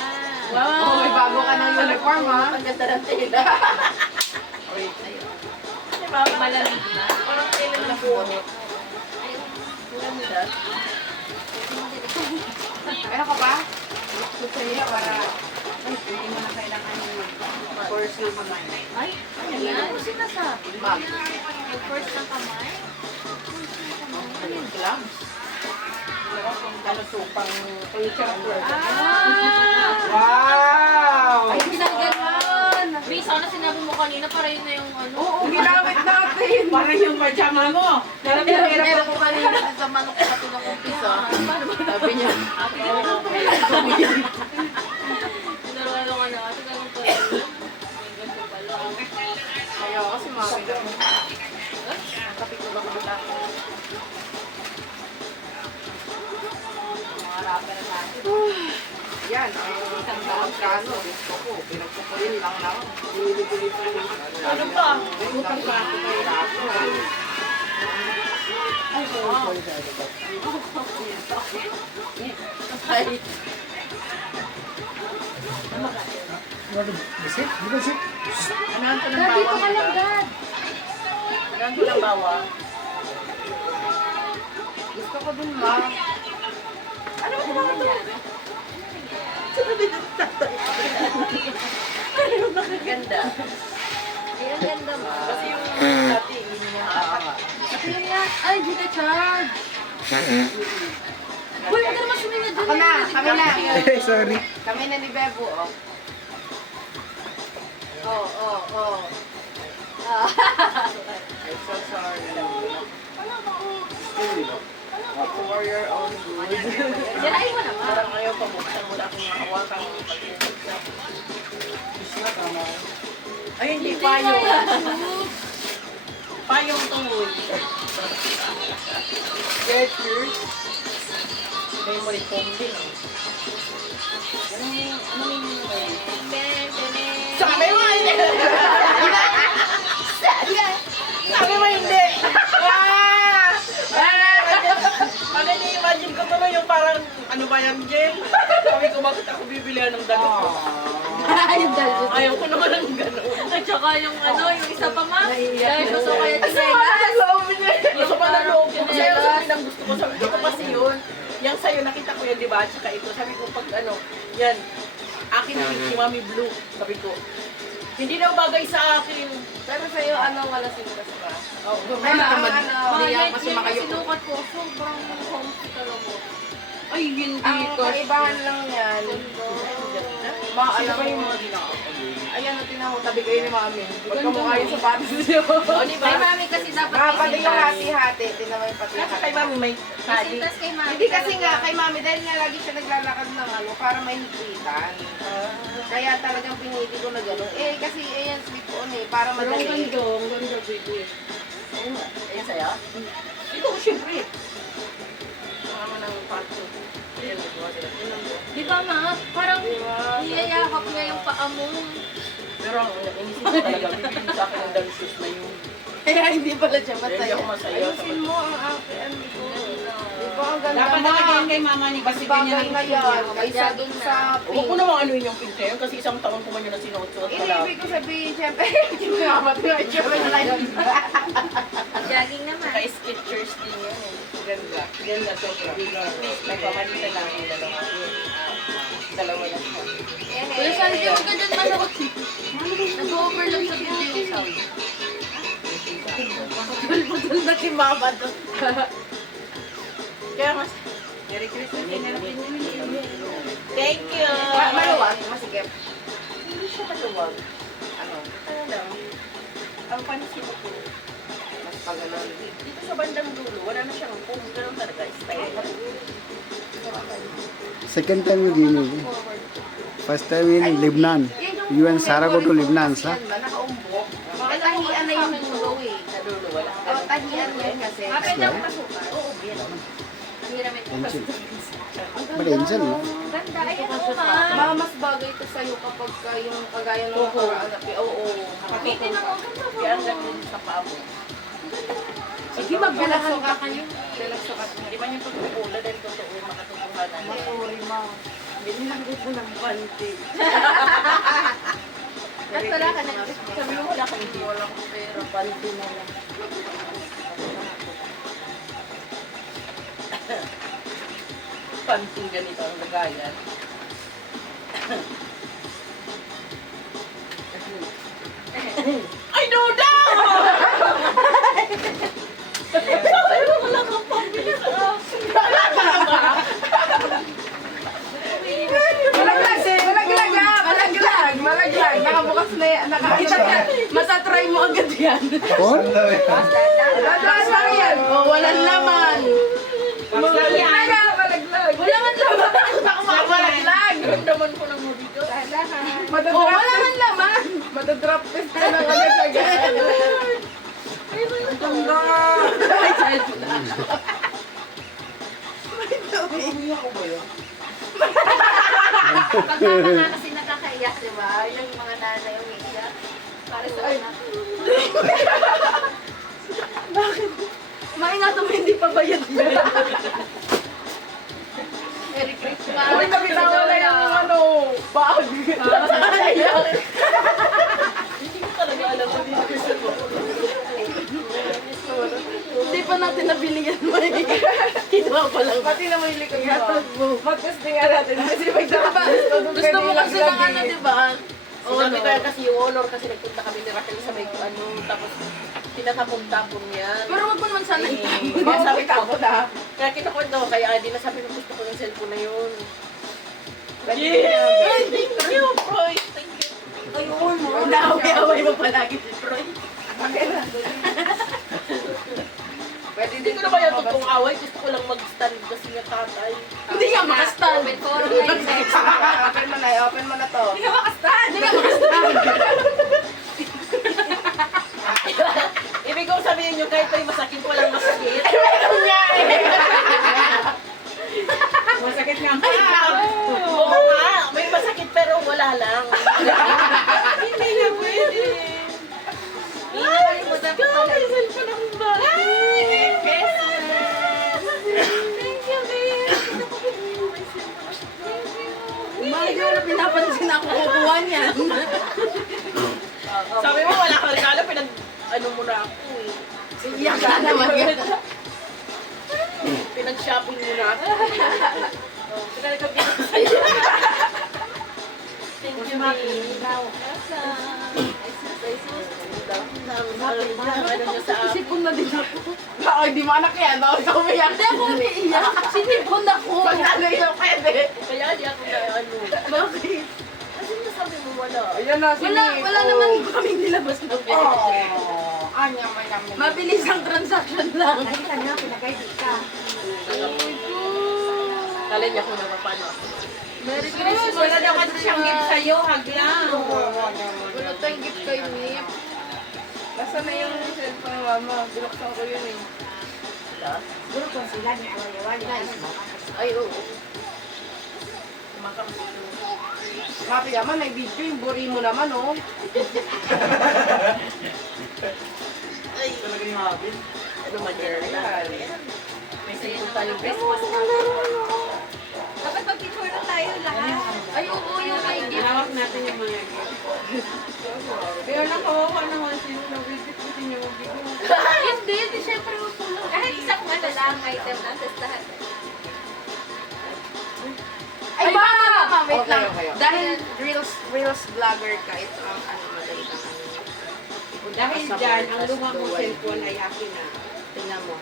Oh, may bago ka ng uniform, ha? Ang ganda ng tela. Malamig na. Parang tela na po. Meron ka ba? Gusto niya para Hindi mo na kailangan yung first na kamay. Ay, ano yan? Ano sinasabi? Bag. First ng kamay? Ano yung gloves? Ano supang culture. Wow! Ay, ginaganon. May sana sinabi mo kanina para yun na yung ano. Oo, ginamit natin. Parang yung pajama mo. Meron ko kanina sa manok natin ng umpisa. Sabi niya, Sinaralo ka na. Ito ganun pa yun. May ganun pala. ayaw kasi mami. Kapit ko ba ko ba? Mga rapper natin. Yan, ang isang taon kano. Gusto ko, pinagpupunin lang lang. Binibili ko yung Ano pa? Utang pa ako kay Rapo. Ay, Bisit? Di ba sit? Anahan ko ng Dad, dito bawang. ka lang, Dad. Anahan ko ng bawang. Gusto ko dun lang. Ano ba naman ito? Ganda. Ay, ang ganda mo. Kasi yung dati, hindi niya Ito yung yan. Ay, di na charge. Uy, huwag ka naman sumingad dun. Ako na, kami na. Sorry. Kami na ni Bebo, oh. Oh. I'm so sorry. For your own good. Sirain mo naman. Parang ayaw pabuksan mo na akong hawakan. Ay, hindi payong. Payong tungod. Skechers. Memory foam din. Ano meaning mo kayo? Ben, ben. Sabi mo hindi! Sabi mo hindi! Ah! Ano ni-imagine ko tuloy yung parang, ano ba yan, Jen? Sabi ko, bakit ako bibilihan ng dagat? Ay, dahil. Ayaw ko naman ng gano'n. At saka yung ano, yung isa pa ma. Dahil gusto ko yung Gusto pa na loob ko. Kasi yung sabi ng gusto ko. Sabi ko kasi yun. Yang sa'yo, nakita ko yan, di ba? At saka ito. Sabi ko, pag ano, yan. Akin si Mami Blue. Sabi ko, hindi daw bagay sa akin. Pero sa'yo, anong alasintas pa? Oh, Ay, naman. Mga Hindi yan, ako kasi yan yung makayo. sinukat ko. Sobrang homesick talaga. Ay, hindi Ang kaibahan lang yan, Ano ba yung mo, mga ginagawa? ayan, tinan mo, tabi kayo ni Mami. Ba't ka mukha yung sapatos niyo? Kay mami kasi dapat Mga may pati yung sintas. hati-hati, tinan mo yung pati yung Nasa kay hati. Mami may May tali. sintas kay mami. Hindi kasi nga, kay Mami, dahil nga lagi siya naglalakad ng ano, para may higpitan. Kaya talagang pinili ko na gano'n. Eh, kasi ayan, slip on eh, para madali. Ang ganda, baby. Ayan sa'yo? Ito, syempre. Mga ng pato. Ayan, nagawa nila. Di ba ma? Parang niyayakap niya yung paa mo. Pero ang inisip ko talaga, bibili sa akin ng dances na yun. Kaya hindi pala siya Hindi masaya. ako masaya. Ayusin mo ang akin, ano ko. Di ba, ang ganda Dapat mo. nalagyan kay mama ni kasi Bagay ganyan na ang gusto yan. niya. Kaysa dun sa Huwag ko namang ano yung pink na yun kasi isang taon ko man yun na sinuot-suot na lang. Ibig ko sabihin, syempre, kinamat ko yung syempre na yun. Jogging naman. Saka Skechers din yan eh. Ganda. Ganda sobra. May pamalitan lang yung dalawa. Dalawa lang siya. Kuya Sandy, huwag ka dyan masagot. Nag-overload sa video yung sound. Putol na si Mama doon. Kaya mas... Merry Christmas. Thank you. Maluwag, masigip. Hindi siya maluwag. Ano? Ano lang. Ang pansin ko. Mas paganon. Dito sa bandang dulo, wala na siyang foam. Ganun talaga. Style. Second time you give me. First time in Lebanon. You and Sarah go to Lebanon, Sa sa? nakaumbok. Eh, tahian na yung dulo eh. Sa dulo, wala. O, tahian mo yun kasi. Kapit lang masukat. Oo, yan. Ang hiramit mo. Angel. But Angel, no? Ganda. Ayan mo ma. Mas bagay to sa'yo kapag yung kagaya ng nakaraan na oo. Bitin ako. Ganda mo. Kaya ang ganda sa paa mo. Sige, magbalahan ka kayo. Dalagsukat mo. Di ba yung pagpupula dahil totoo makatutuhanan? Masuri, ma. Binilanggot mo ng panty. At wala ka na. Sabi mo wala kang hindi. Walang pera, panty mo lang. Panty ganito ang lagayan. Ay, no, no! Sabi mo, wala kang pambili sa akin. Malaglag. Nakabukas na yan. Matatry mo agad yan. Kon? Matatry lang yan. Oh, walang laman. Malaglag. Wala man laman. Malaglag. Naman ko ng movie ko. Oh, wala man laman. Matadrop test ka ng agad-agad. Pag nga kasi nakakaiyak, di ba? Yung mga nanay yung iiyak. Para sa anak. Maingatan mo hindi pa bayad yan. Merry Christmas. Uy, kami nawala yung ano, bag. Hindi ko talaga alam mo dito sa Hindi pa natin nabili yan, May. Kinuha pa lang. Pati na may likod mo. Mag-testing nga natin. Kasi gusto mo kasi ng ano, di ba? Sinabi ko yan kasi yung honor kasi nagpunta kami ni Raquel sa may ano, tapos tinatapon-tapon yan. Pero wag mo naman sana Kaya sabi ko, kaya kinakwento ko kay Adi na sabi ko gusto ko yung cellphone na yun. Yeah! Thank you, Troy! Thank you. Ayun mo. Naaway-away mo palagi si Troy. Hindi ko naman yung totoong away, gusto ko lang mag-stand kasi yung tatay. Hindi nga makastand. Open mo na to. Hindi nga makastand. Hindi nga makastand. Ibig kong sabihin nyo, kahit ito'y masakit, walang masakit. Meron nga eh. Masakit nga. Oo nga, may masakit pero wala lang. Hindi na pwede. Nakalimutan ko pala. May cellphone akong bahay. Mahal yun na pinapansin ako kukuha niyan. Sabi mo, wala kang regalo, ano mo na ako eh. Iyak ka naman. Pinag-shopping mo na ako. Thank you, Mami. Ano niya sa akin? Sipon na din ako. Ay, di mo anak yan. Bakit ka umiyak? Hindi ako umiiyak. Sinipon ako. Pag nalayo pwede. Kaya di ako na ano. Bakit? Kasi nasabi mo wala. Ayan na, Wala naman kaming nilabas na pera. Anyam. Mabilis ang transaction lang. Nakita niyo, pinag-ID ka. Kala niya kung napapano ako. Merry Christmas. Wala daw kasi siyang gift sa'yo, hag lang. Wala tayong gift kay Nip. Nasaan na yung cellphone ng mama? Binuksan ko yun eh. Siguro kung sila ni awal-awal. Ay, oo. Mapi naman, may video yung buri mo naman, oh. Talaga yung habit. Ano man yan? May cellphone tayong Christmas. Dapat mag-picture na tayo lahat. Ay, oo, yung may gift. Hawak natin yung mga gift. Pero nakawawa naman sila na visit ko niyo mag-gift. Hindi, syempre utulog. Kahit isang ano lang, item na, tapos lahat. Ay, mama! Wait Okay, lang. okay. Dahil reels vlogger ka, ito ang ano madali na. Dahil dyan, ang luma mong cellphone ay akin na. Tingnan mo.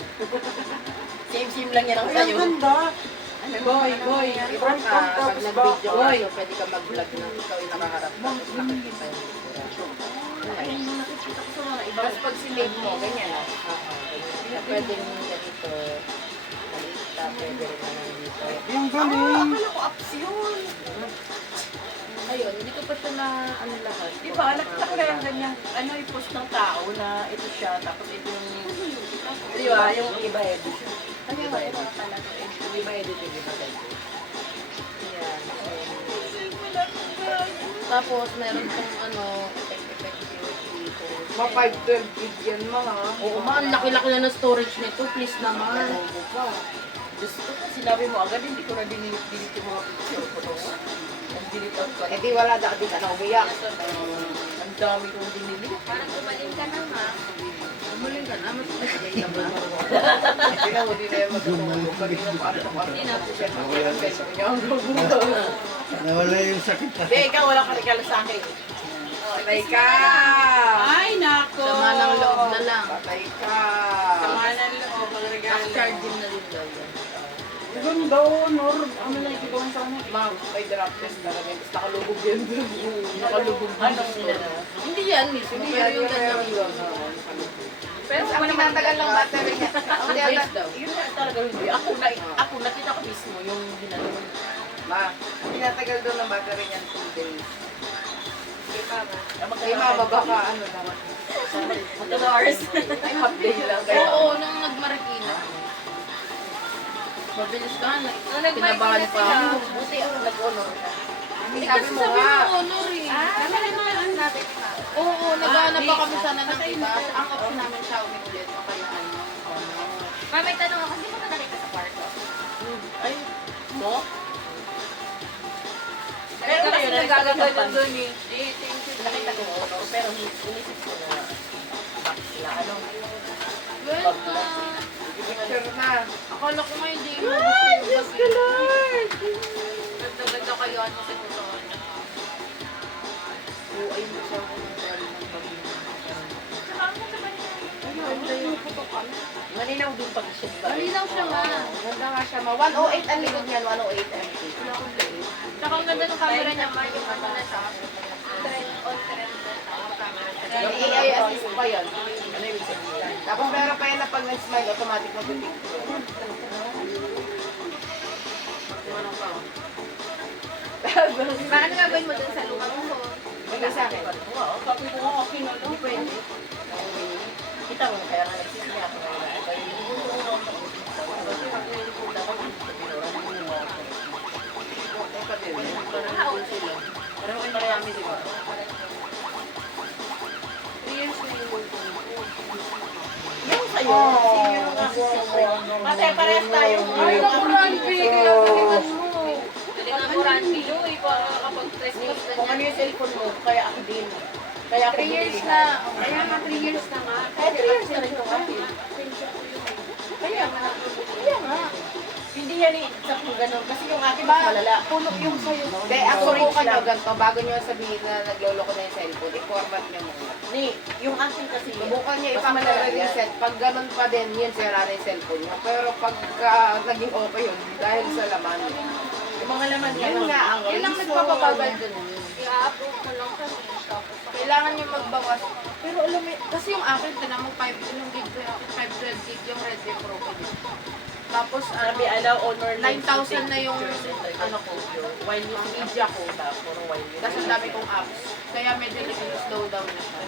Same-same lang yan ang Ay, ang sa'yo. ganda. Boy. Iba ka, pag nag-video ka, Boy. so pwede ka mag-vlog na ikaw yung nakaharap. Tapos nakikita yung itsura. Tapos pag sinave mo, ganyan ah. Ganyan. Pwede mo ganito. Malita, pwede rin na nandito. Yung galing. Ayun, hindi ko pa ito na ano lahat. Di ba, nakita ko na yung ganyang, ano, i-post ng tao na ito siya, tapos ito yung, di ba, yung iba edit. Ano yung ano talaga? Yung iba edit yung iba edit. Yan. Tapos meron pong ano, effect dito. Ma 512 gig yan ha. Oo, ma, ang laki-laki na ng storage nito. Please naman. Oo pa. Diyos ko, sinabi mo agad, hindi ko na dinilip yung mga picture ko no? Ang delete out ko. Eh di wala da di ka na umiyak. Ang dami kong dinilip. Parang gumaling ka na, ma. Umuling ka na. Mas ka ba? Hindi na mo din na yung magtutulog. Kanina pa ano pa. Hindi na po siya. Ang beso niya ang gugulo. Nawala yung sakit pa. Hindi, ikaw wala ka regalo sa akin. Patay ka! Ay, nako. Sama ng loob na lang. Patay ka! Sama ng loob. Ang regalo. Charging na rin daw yan. Ganun daw, Nor. Ano na itigawan sa kanya? Ma'am, may drop test talaga. Tapos nakalubog yan doon. Nakalubog Ano sila na? Hindi yan mismo, Hindi pero yan, yung yun ganyan. yun. Pero Ang tinatagal ng battery niya. Ang days tinatagal. daw. Yun na talaga hindi. Ako nakita ko mismo yung ginano. Ma, ang tinatagal doon ng battery niya 2 days. Kay Kaya mama, baka ano naman. 2 hours. Ay, half day lang. Kaya, Oo, nung nagmarikina. Mabilis ka na. Kinabahan pa ako. Buti ako nag-honor. Hindi kasi sabi mo honor eh. Oo, naghahanap pa kami sana ng iba. Ang option namin Xiaomi ulit. O kaya ano. May tanong ako, hindi mo na nakita sa kwarto? Ay, mo? Pero kasi nagagagano doon eh. Nakita ko, pero inisip ko na back sila. Ano? Welcome! picture na. Akala ko nga hindi mo gusto yung gabi. Lord! Ganda-ganda kayo ano sa totoo niya. Oo, ayun siya ako ng galing ng gabi. Malinaw din pag siya. Malinaw siya nga. Ganda nga siya, ma. 108 ang likod niyan, 108 MP. Tsaka ang ganda ng camera niya, ma. Yung ano na siya. Trend on trend na camera. Yung AI assist pa yun. Tapos meron pa yan na pag nag-smile, automatic mag-picture. Paano gagawin mo dun sa lupa mo? Wala sa akin. Oo, sabi ko nga, okay na. Hindi pwede. Kita mo, kaya nga nagsisili ako ngayon. Parang may marami, di ba? 3 years na yung work ko. Yung sa'yo, senior nga. Matay, parehas tayo. Ay, naku, Randy. Kaya galingan mo. Galingan mo run video eh, para kapag Christmas na Kung ano yung cellphone mo, kaya ako din. Kaya ako 3 years din. na. Kaya nga 3 years na nga. Kaya 3 years na rin yung akin. Kaya nga. Kaya nga. Hindi yan i-exact mo ganun. Kasi yung akin mas malala. Puno yung sa'yo. Hindi, ang subukan nyo ganito, bago nyo sabihin na nagloloko na yung cellphone, i-format nyo muna. Ni, yung akin kasi. Subukan nyo mas malala yan. ipag-reset. Pag ganun pa din, yun sira na yung cellphone nyo. Pero pagka naging okay yun, dahil sa laman. Yung mga laman Yun nga, ang Yun lang reason. nagpapabagal dun. i-upload mo lang kami. Tapos Kailangan nyo magbawas. Pero alam mo, kasi yung akin, tinan mo 5, yung gig ko yung akin, 512 gig yung Redmi Pro ko din. Tapos, Sabi, allow honor 9,000 na yung, ano ko, while yung media ko, puro while yun. kasi ang dami kong apps. Kaya medyo nag-slow down na siya.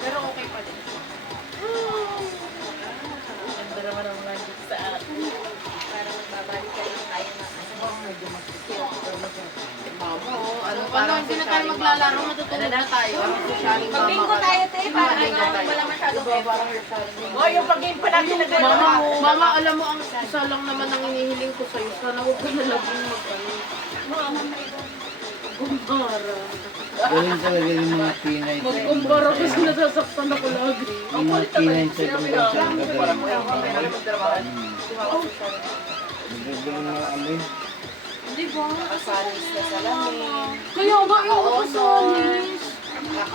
Pero okay pa din. Ganda naman ang magic sa akin. parang magbabalik ka lang tayo na Mama, oh, ano Ano, hindi na tayo maglalaro, matutulog na tayo. Sharing mama. Pag-bingo tayo, te, para wala masyadong Oh, yung pag-game pa natin na Mama, alam mo, ang isa lang naman ang inihiling ko sa'yo. Sana huwag ka na laging Kumbara. Ganun talaga yung mga Pinay. Magkumbara kasi nasasaktan ako lagi. Yung mga Pinay sa ibang bansa. Nagdadala mga ano yun. Di ba? Nakasalis na salamin. Kaya nga yung kasalis.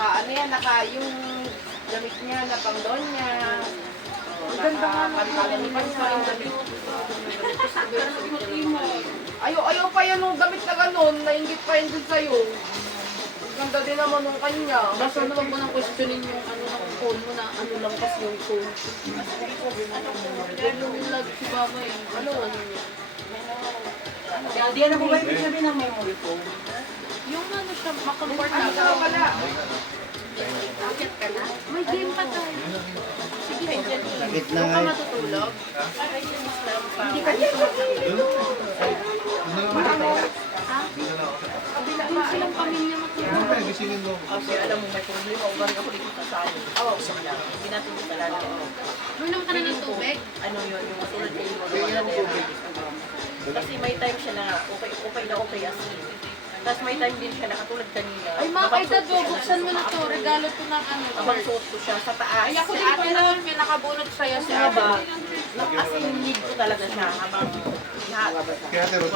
Ano yan, yung damit niya, na pangdon niya. Ganda nga Pantalan ni Pansan. Ayaw pa yan ng damit na ganun. Nainggit pa yun dun sa'yo. Ganda din naman nung kanya. Basta naman mo nang questionin yung ano ng phone mo na ano lang kasi yung phone. Ano yung lag si Mama eh. Ano niya? Di ano po ba yung sabihin ng memory phone? Yung ano siya, makomfort Ano na. ka pala? May game pa tayo. Sige, Sakit na doon nga ka eh. matutulog. Hindi ka dito. Doon silang pamilya matulog. Kasi alam mo, may problema. Huwag ako dito sa amin. Oo, hindi natin italala. Uminom ka na ng tubig? Ano yun, yung matulad kayo mo. Kasi may time siya na okay as in. Tapos may time din siya na katulad kanina. Ay, mga kaedad, buksan mo na to. Regalo to ng ano. Abang suot ko siya sa taas. Ay, ako din pa na may nakabunot sa'yo si Aba. As in, need ko talaga siya habang lahat.